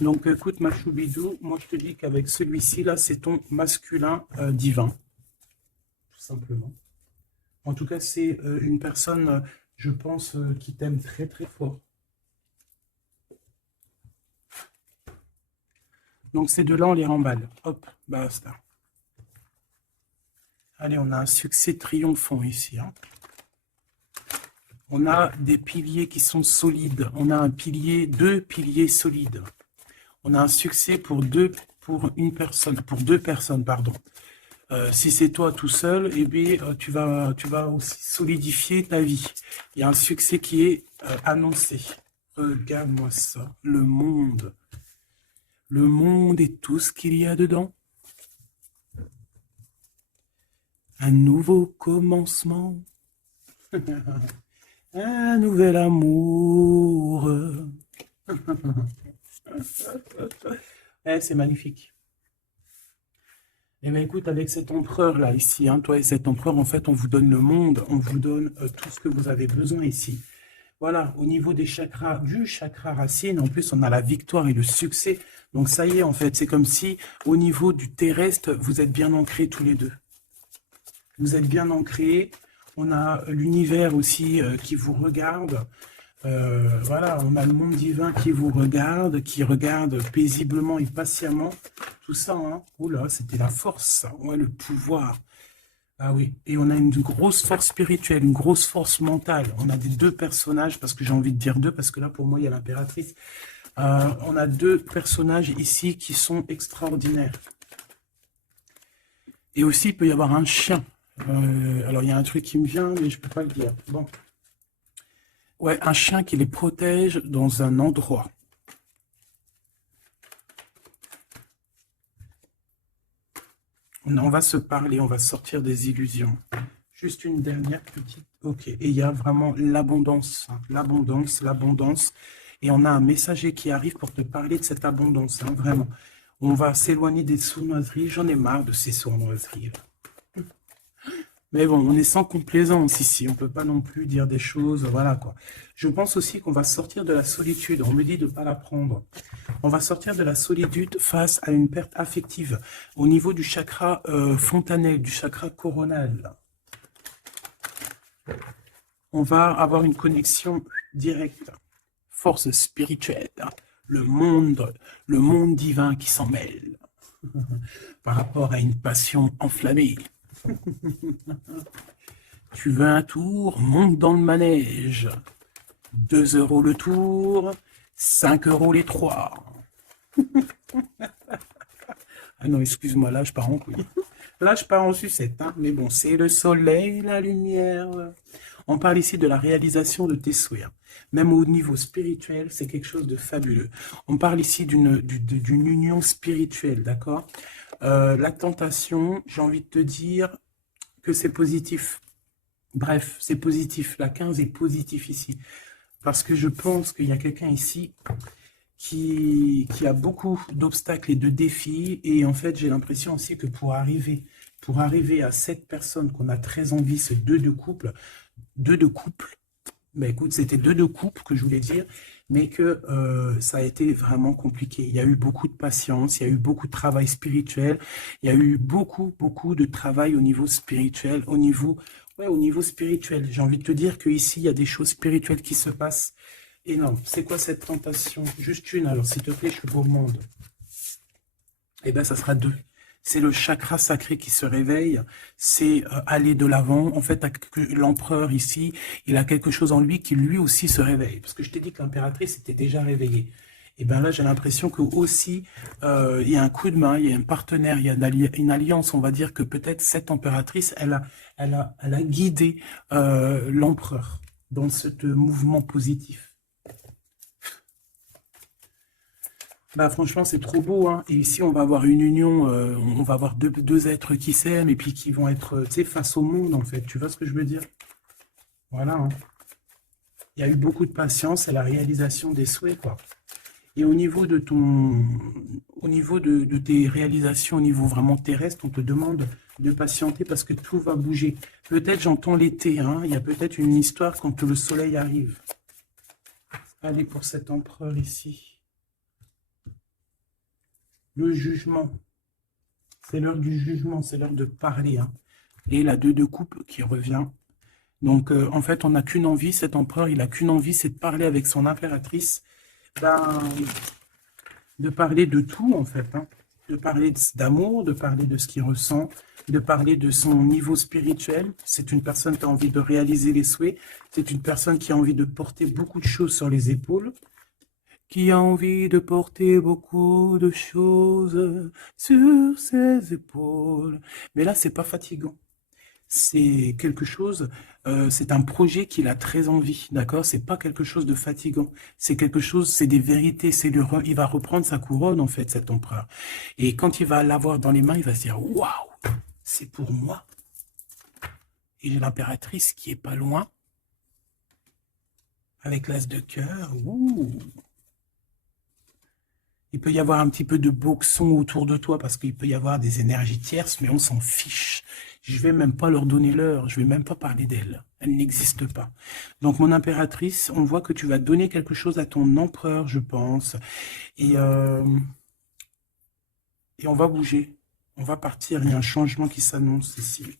Donc, écoute, ma choubidou, moi, je te dis qu'avec celui-ci, là, c'est ton masculin divin, tout simplement. En tout cas, c'est une personne, je pense, qui t'aime très, très fort. Donc, ces deux-là, on les remballe. Hop, basta. Allez, on a un succès triomphant ici. Hein. On a des piliers qui sont solides. On a un pilier, 2 piliers solides. On a un succès pour deux personnes, pardon. Si c'est toi tout seul, eh bien, tu vas aussi solidifier ta vie. Il y a un succès qui est annoncé. Regarde-moi ça, le monde. Le monde et tout ce qu'il y a dedans. Un nouveau commencement. Un nouvel amour. C'est magnifique. Eh bien, écoute, avec cet empereur-là, ici, hein, toi et cet empereur, en fait, on vous donne le monde, on vous donne tout ce que vous avez besoin ici. Voilà, au niveau des chakras, du chakra racine, en plus, on a la victoire et le succès. Donc, ça y est, en fait, c'est comme si, au niveau du terrestre, vous êtes bien ancrés tous les deux. Vous êtes bien ancrés. On a l'univers aussi qui vous regarde. Voilà, on a le monde divin qui vous regarde, qui regarde paisiblement et patiemment. Tout ça, hein. Oula, c'était la force, ça. Ouais, le pouvoir. Ah oui, et on a une grosse force spirituelle, une grosse force mentale. On a des 2 personnages, parce que j'ai envie de dire 2, parce que là, pour moi, il y a l'impératrice. On a 2 personnages ici qui sont extraordinaires. Et aussi, il peut y avoir un chien. Alors, il y a un truc qui me vient, mais je ne peux pas le dire. Bon. Ouais, un chien qui les protège dans un endroit. On va se parler, on va sortir des illusions. Juste une dernière petite... Ok, et il y a vraiment l'abondance, hein, l'abondance, l'abondance. Et on a un messager qui arrive pour te parler de cette abondance, hein, vraiment. On va s'éloigner des sournoiseries. J'en ai marre de ces sournoiseries. Mais bon, on est sans complaisance ici. On ne peut pas non plus dire des choses, voilà quoi. Je pense aussi qu'on va sortir de la solitude. On me dit de ne pas la prendre. On va sortir de la solitude face à une perte affective au niveau du chakra fontanel, du chakra coronal. On va avoir une connexion directe. Force spirituelle. Le monde divin qui s'en mêle. Par rapport à une passion enflammée. Tu veux un tour? Monte dans le manège. 2 € le tour, 5 € les 3. Ah non, excuse-moi, là je pars en couille. Là je pars en sucette, hein. Mais bon, c'est le soleil, la lumière. On parle ici de la réalisation de tes souhaits. Même au niveau spirituel, c'est quelque chose de fabuleux. On parle ici d'une union spirituelle, d'accord? La tentation, j'ai envie de te dire que c'est positif. Bref, c'est positif. La 15 est positif ici. Parce que je pense qu'il y a quelqu'un ici qui a beaucoup d'obstacles et de défis. Et en fait, j'ai l'impression aussi que pour arriver à cette personne qu'on a très envie, ce 2 de couple, ben écoute, c'était 2 de couple que je voulais dire, mais que ça a été vraiment compliqué. Il y a eu beaucoup de patience, il y a eu beaucoup de travail spirituel, il y a eu beaucoup de travail au niveau spirituel, au niveau spirituel. J'ai envie de te dire qu'ici, il y a des choses spirituelles qui se passent énormes. C'est quoi cette tentation? Juste une, alors s'il te plaît, je suis gourmande. Eh bien, ça sera 2. C'est le chakra sacré qui se réveille, c'est aller de l'avant. En fait, l'empereur ici, il a quelque chose en lui qui lui aussi se réveille. Parce que je t'ai dit que l'impératrice était déjà réveillée. Et bien là, j'ai l'impression que aussi, il y a un coup de main, il y a un partenaire, il y a une alliance. On va dire que peut-être cette impératrice, elle a guidé l'empereur dans ce mouvement positif. Bah franchement, c'est trop beau, hein. Et ici, on va avoir une union, on va avoir deux êtres qui s'aiment et puis qui vont être, tu sais, face au monde, en fait. Tu vois ce que je veux dire? Voilà, hein. Il y a eu beaucoup de patience à la réalisation des souhaits, quoi. Et au niveau de tes réalisations, au niveau vraiment terrestre, on te demande de patienter parce que tout va bouger. Peut-être j'entends l'été, hein. Il y a peut-être une histoire quand le soleil arrive. Allez, pour cet empereur ici. Le jugement. C'est l'heure du jugement, c'est l'heure de parler, hein. Et la 2 de coupe qui revient. Donc, en fait, on n'a qu'une envie, cet empereur, il n'a qu'une envie, c'est de parler avec son impératrice. Ben, de parler de tout, en fait, hein. de parler d'amour, de parler de ce qu'il ressent, de parler de son niveau spirituel. C'est une personne qui a envie de réaliser les souhaits. C'est une personne qui a envie de porter beaucoup de choses sur les épaules, qui a envie de porter beaucoup de choses sur ses épaules. Mais là, c'est pas fatigant. C'est quelque chose, c'est un projet qu'il a très envie, d'accord? C'est pas quelque chose de fatigant. C'est quelque chose, c'est des vérités. Il va reprendre sa couronne, en fait, cet empereur. Et quand il va l'avoir dans les mains, il va se dire, waouh, c'est pour moi. Et j'ai l'impératrice qui est pas loin, avec l'as de cœur. Ouh. Il peut y avoir un petit peu de boxon autour de toi parce qu'il peut y avoir des énergies tierces, mais on s'en fiche. Je vais même pas leur donner l'heure, je vais même pas parler d'elle. Elle n'existe pas. Donc, mon impératrice, on voit que tu vas donner quelque chose à ton empereur, je pense. Et on va bouger. On va partir. Il y a un changement qui s'annonce ici.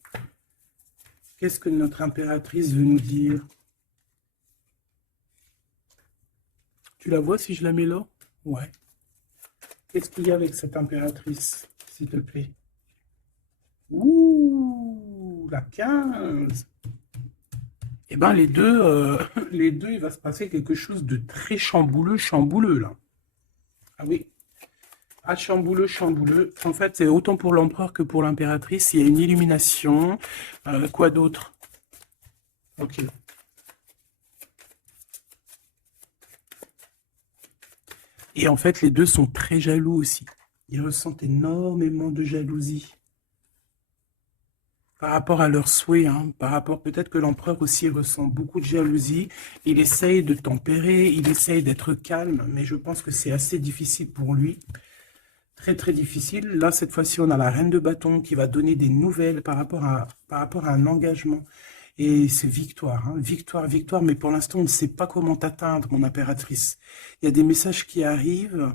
Qu'est-ce que notre impératrice veut nous dire? Tu la vois si je la mets là? Ouais. Qu'est-ce qu'il y a avec cette impératrice, s'il te plaît? Ouh, la 15. Eh bien, les deux, il va se passer quelque chose de très chambouleux, là. Ah oui. Ah, chambouleux. En fait, c'est autant pour l'empereur que pour l'impératrice. Il y a une illumination. Quoi d'autre? Ok. Et en fait, les deux sont très jaloux aussi. Ils ressentent énormément de jalousie par rapport à leurs souhaits, hein, par rapport peut-être que l'empereur aussi ressent beaucoup de jalousie. Il essaye de tempérer, il essaye d'être calme, mais je pense que c'est assez difficile pour lui. Très, très difficile. Là, cette fois-ci, on a la reine de bâton qui va donner des nouvelles par rapport à un engagement. Et c'est victoire, hein, victoire, mais pour l'instant, on ne sait pas comment t'atteindre, mon impératrice. Il y a des messages qui arrivent.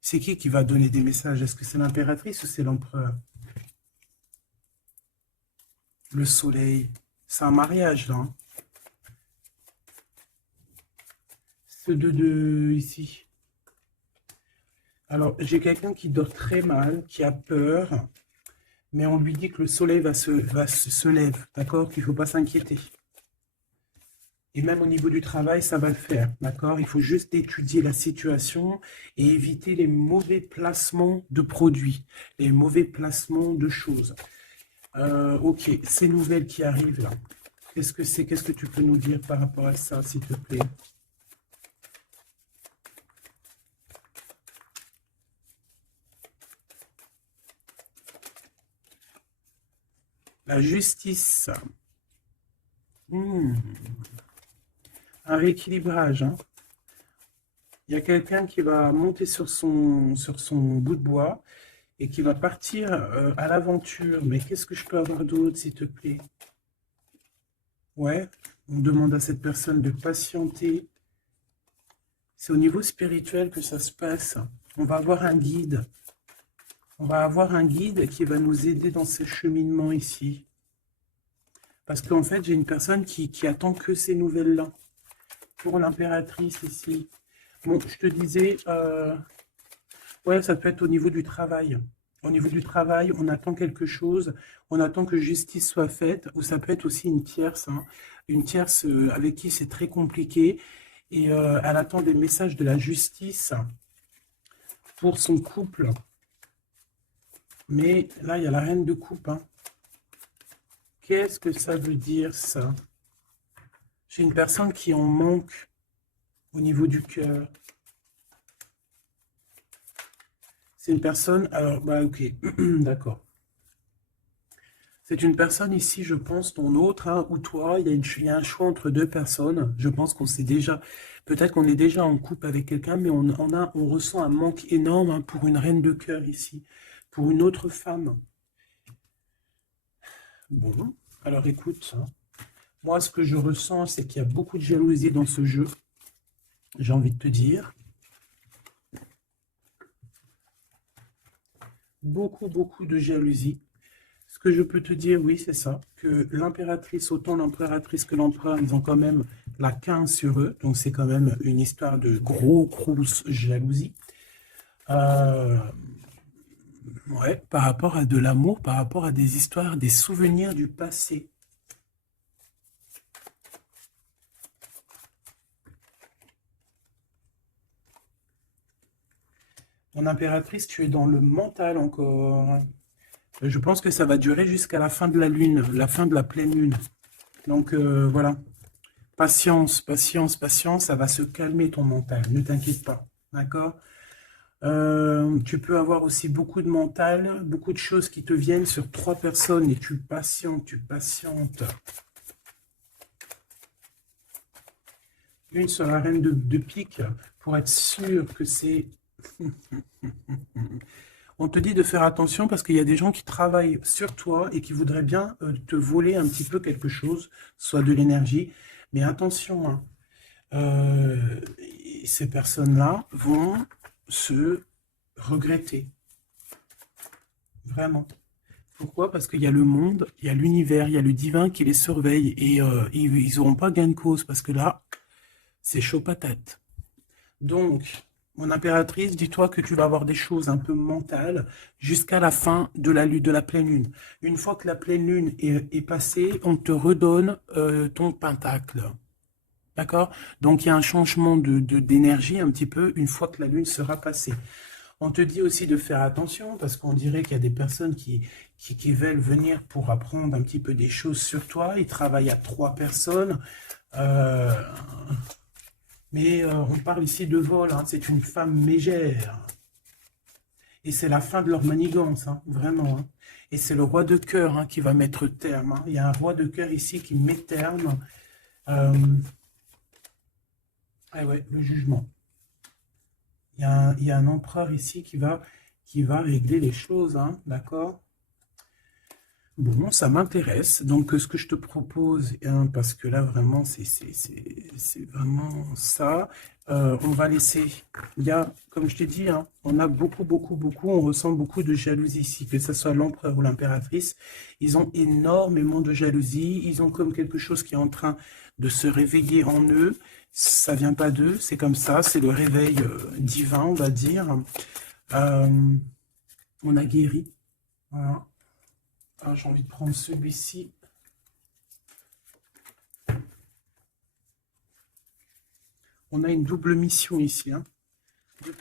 C'est qui va donner des messages? Est-ce que c'est l'impératrice ou c'est l'empereur? Le soleil. C'est un mariage, là. Hein. Ce 2 ici. Alors, j'ai quelqu'un qui dort très mal, qui a peur, mais on lui dit que le soleil se lève, d'accord? Qu'il ne faut pas s'inquiéter. Et même au niveau du travail, ça va le faire, d'accord? Il faut juste étudier la situation et éviter les mauvais placements de produits, les mauvais placements de choses. Ok, ces nouvelles qui arrivent là, qu'est-ce que c'est? Qu'est-ce que tu peux nous dire par rapport à ça, s'il te plaît? La justice. Hmm. Un rééquilibrage. Hein. Il y a quelqu'un qui va monter sur son bout de bois et qui va partir à l'aventure. Mais qu'est-ce que je peux avoir d'autre, s'il te plaît? Ouais, on demande à cette personne de patienter. C'est au niveau spirituel que ça se passe. On va avoir un guide. On va avoir un guide qui va nous aider dans ce cheminement ici. Parce qu'en fait, j'ai une personne qui attend que ces nouvelles-là. Pour l'impératrice ici. Bon, je te disais, ouais, ça peut être au niveau du travail. Au niveau du travail, on attend quelque chose, on attend que justice soit faite, ou ça peut être aussi une tierce, hein, une tierce avec qui c'est très compliqué, et elle attend des messages de la justice pour son couple. Mais là, il y a la reine de coupe. Hein. Qu'est-ce que ça veut dire, ça? J'ai une personne qui en manque au niveau du cœur. C'est une personne... Alors, bah ok, d'accord. C'est une personne ici, je pense, ton autre, hein, ou toi, il y a un choix entre deux personnes. Je pense qu'on sait déjà... Peut-être qu'on est déjà en couple avec quelqu'un, mais on ressent un manque énorme hein, pour une reine de cœur ici, pour une autre femme. Bon, alors écoute... Hein. Moi, ce que je ressens, c'est qu'il y a beaucoup de jalousie dans ce jeu. J'ai envie de te dire. Beaucoup de jalousie. Ce que je peux te dire, oui, c'est ça. Que l'impératrice, autant l'impératrice que l'empereur, ils ont quand même la 15 sur eux. Donc, c'est quand même une histoire de grosse jalousie. Euh, ouais, par rapport à de l'amour, par rapport à des histoires, des souvenirs du passé. Mon impératrice, tu es dans le mental encore. Je pense que ça va durer jusqu'à la fin de la lune, la fin de la pleine lune. Donc voilà, patience, patience, patience, ça va se calmer ton mental, ne t'inquiète pas, d'accord? Tu peux avoir aussi beaucoup de mental, beaucoup de choses qui te viennent sur 3 personnes et tu patientes, tu patientes. Une sur la reine de pique pour être sûr que c'est... On te dit de faire attention parce qu'il y a des gens qui travaillent sur toi et qui voudraient bien te voler un petit peu quelque chose, soit de l'énergie. Mais attention, hein, euh, ces personnes-là vont se regretter. Vraiment. Pourquoi? Parce qu'il y a le monde, il y a l'univers, il y a le divin qui les surveille et ils n'auront pas gain de cause parce que là, c'est chaud patate. Donc, mon impératrice, dis-toi que tu vas avoir des choses un peu mentales jusqu'à la fin de la lune, de la pleine lune. Une fois que la pleine lune est passée, on te redonne ton pentacle. D'accord? Donc, il y a un changement d'énergie un petit peu une fois que la lune sera passée. On te dit aussi de faire attention parce qu'on dirait qu'il y a des personnes qui veulent venir pour apprendre un petit peu des choses sur toi. Ils travaillent à 3 personnes. Euh, mais on parle ici de vol, hein. C'est une femme mégère. Et c'est la fin de leur manigance, hein, vraiment. Hein. Et c'est le roi de cœur hein, qui va mettre terme. Hein. Il y a un roi de cœur ici qui met terme. Ah ouais, le jugement. Il y a un empereur ici qui va régler les choses, hein, d'accord? Bon, ça m'intéresse. Donc, ce que je te propose, hein, parce que là, vraiment, c'est vraiment ça. On va laisser. Il y a, comme je t'ai dit, hein, on a beaucoup, beaucoup, beaucoup, on ressent beaucoup de jalousie ici, que ce soit l'empereur ou l'impératrice. Ils ont énormément de jalousie. Ils ont comme quelque chose qui est en train de se réveiller en eux. Ça vient pas d'eux, c'est comme ça. C'est le réveil divin, on va dire. On a guéri. Voilà. Ah, j'ai envie de prendre celui-ci. On a une double mission ici. Hein. Deux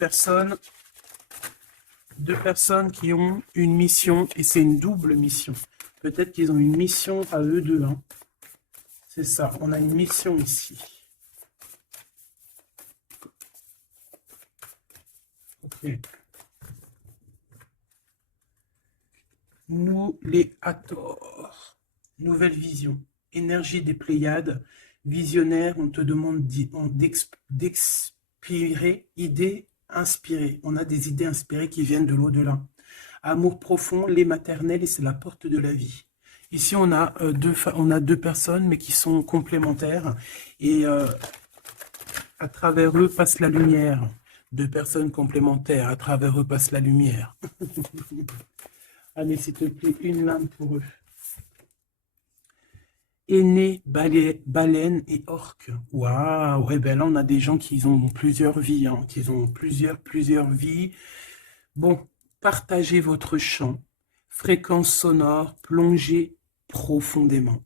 personnes qui ont une mission et c'est une double mission. Peut-être qu'ils ont une mission à eux deux. Hein. C'est ça, on a une mission ici. Ok. Nous, les Hathor. Nouvelle vision. Énergie des Pléiades. Visionnaire, on te demande d'expirer, idées inspirées. On a des idées inspirées qui viennent de l'au-delà. Amour profond, lait maternel, et c'est la porte de la vie. Ici, on a deux personnes, mais qui sont complémentaires. Et à travers eux passe la lumière. Deux personnes complémentaires, à travers eux passe la lumière. Allez, s'il te plaît, une lame pour eux. Aîné, baleine et orque. Waouh, ouais, ben là, on a des gens qui ont plusieurs vies, hein, qui ont plusieurs vies. Bon, partagez votre chant, fréquence sonore, plongez profondément.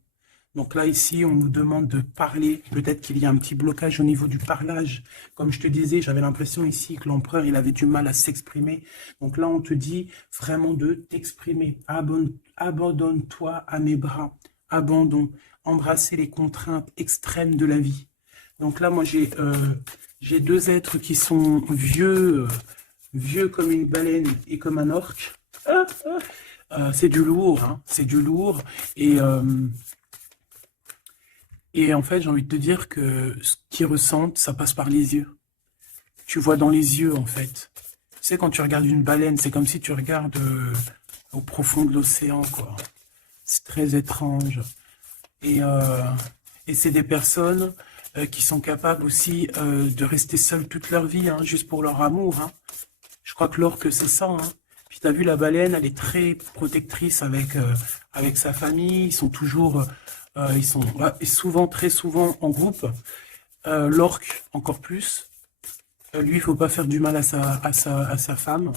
Donc là, ici, on nous demande de parler. Peut-être qu'il y a un petit blocage au niveau du parlage. Comme je te disais, j'avais l'impression ici que l'empereur, il avait du mal à s'exprimer. Donc là, on te dit vraiment de t'exprimer. Abandonne-toi à mes bras. Abandon. Embrasser les contraintes extrêmes de la vie. Donc là, moi, j'ai deux êtres qui sont vieux comme une baleine et comme un orque. C'est du lourd, hein, c'est du lourd. Et en fait, j'ai envie de te dire que ce qu'ils ressentent, ça passe par les yeux. Tu vois dans les yeux, en fait. Tu sais, quand tu regardes une baleine, c'est comme si tu regardes au profond de l'océan, quoi. C'est très étrange. Et c'est des personnes qui sont capables aussi de rester seules toute leur vie, hein, juste pour leur amour. Hein. Je crois que l'orque, c'est ça. Hein. Puis tu as vu, la baleine, elle est très protectrice avec sa famille. Ils sont toujours, souvent, très souvent en groupe. L'orque, encore plus. Lui, il faut pas faire du mal à sa femme.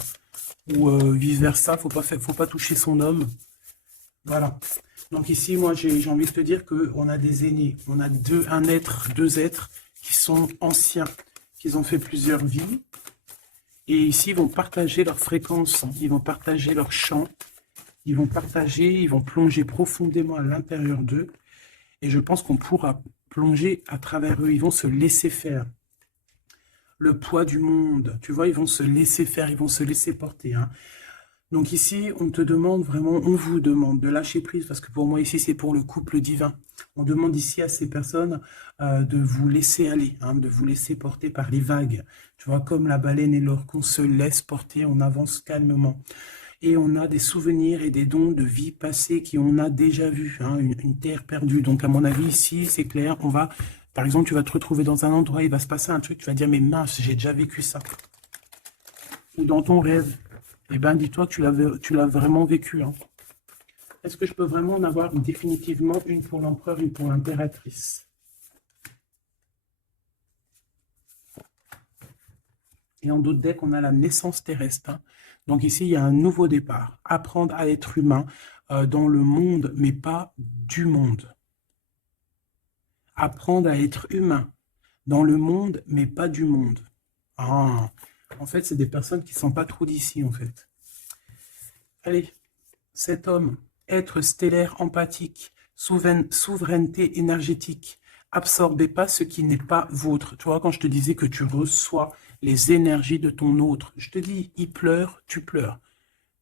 Ou vice-versa, faut pas toucher son homme. Voilà. Donc ici, moi, j'ai envie de te dire qu'on a des aînés. On a deux êtres qui sont anciens, qui ont fait plusieurs vies. Et ici, ils vont partager leur fréquence, ils vont partager leur chant, ils vont plonger profondément à l'intérieur d'eux. Et je pense qu'on pourra plonger à travers eux. Ils vont se laisser faire. Le poids du monde, tu vois, ils vont se laisser faire, ils vont se laisser porter. Hein. Donc ici, on te demande vraiment, on vous demande de lâcher prise, parce que pour moi ici, c'est pour le couple divin. On demande ici à ces personnes de vous laisser aller, hein, de vous laisser porter par les vagues. Tu vois, comme la baleine et l'orque, se laisse porter, on avance calmement. Et on a des souvenirs et des dons de vie passée qu'on a déjà vus, hein, une terre perdue. Donc à mon avis, ici, c'est clair, on va... Par exemple, tu vas te retrouver dans un endroit, il va se passer un truc, tu vas dire, mais mince, j'ai déjà vécu ça. Ou dans ton rêve, eh bien, dis-toi que tu l'as vraiment vécu. Hein. Est-ce que je peux vraiment en avoir définitivement une pour l'empereur, une pour l'impératrice? Et en d'autres decks, on a la naissance terrestre. Hein. Donc ici, il y a un nouveau départ. Apprendre à être humain dans le monde, mais pas du monde. Apprendre à être humain dans le monde, mais pas du monde. Ah, en fait, c'est des personnes qui ne sont pas trop d'ici, en fait. Allez, cet homme, être stellaire, empathique, souveraineté énergétique, absorbez pas ce qui n'est pas vôtre. Tu vois, quand je te disais que tu reçois les énergies de ton autre, je te dis, il pleure, tu pleures.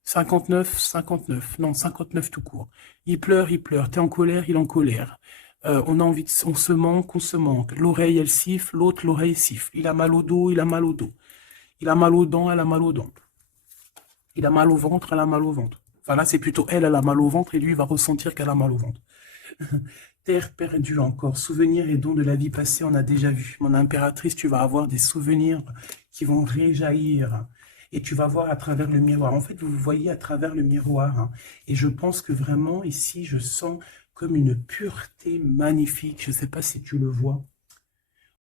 59, 59, non, 59 tout court. Il pleure, t'es en colère, il est en colère. On a envie de, on se manque, on se manque. L'oreille, elle siffle, l'autre, l'oreille siffle. Il a mal au dos, il a mal au dos. Il a mal aux dents, elle a mal aux dents. Il a mal au ventre, elle a mal au ventre. Enfin là, c'est plutôt elle a mal au ventre et lui, il va ressentir qu'elle a mal au ventre. Terre perdue encore, souvenirs et dons de la vie passée, on a déjà vu. Mon impératrice, tu vas avoir des souvenirs qui vont réjaillir. Et tu vas voir à travers le miroir. En fait, vous voyez à travers le miroir. Hein. Et je pense que vraiment, ici, je sens comme une pureté magnifique. Je ne sais pas si tu le vois.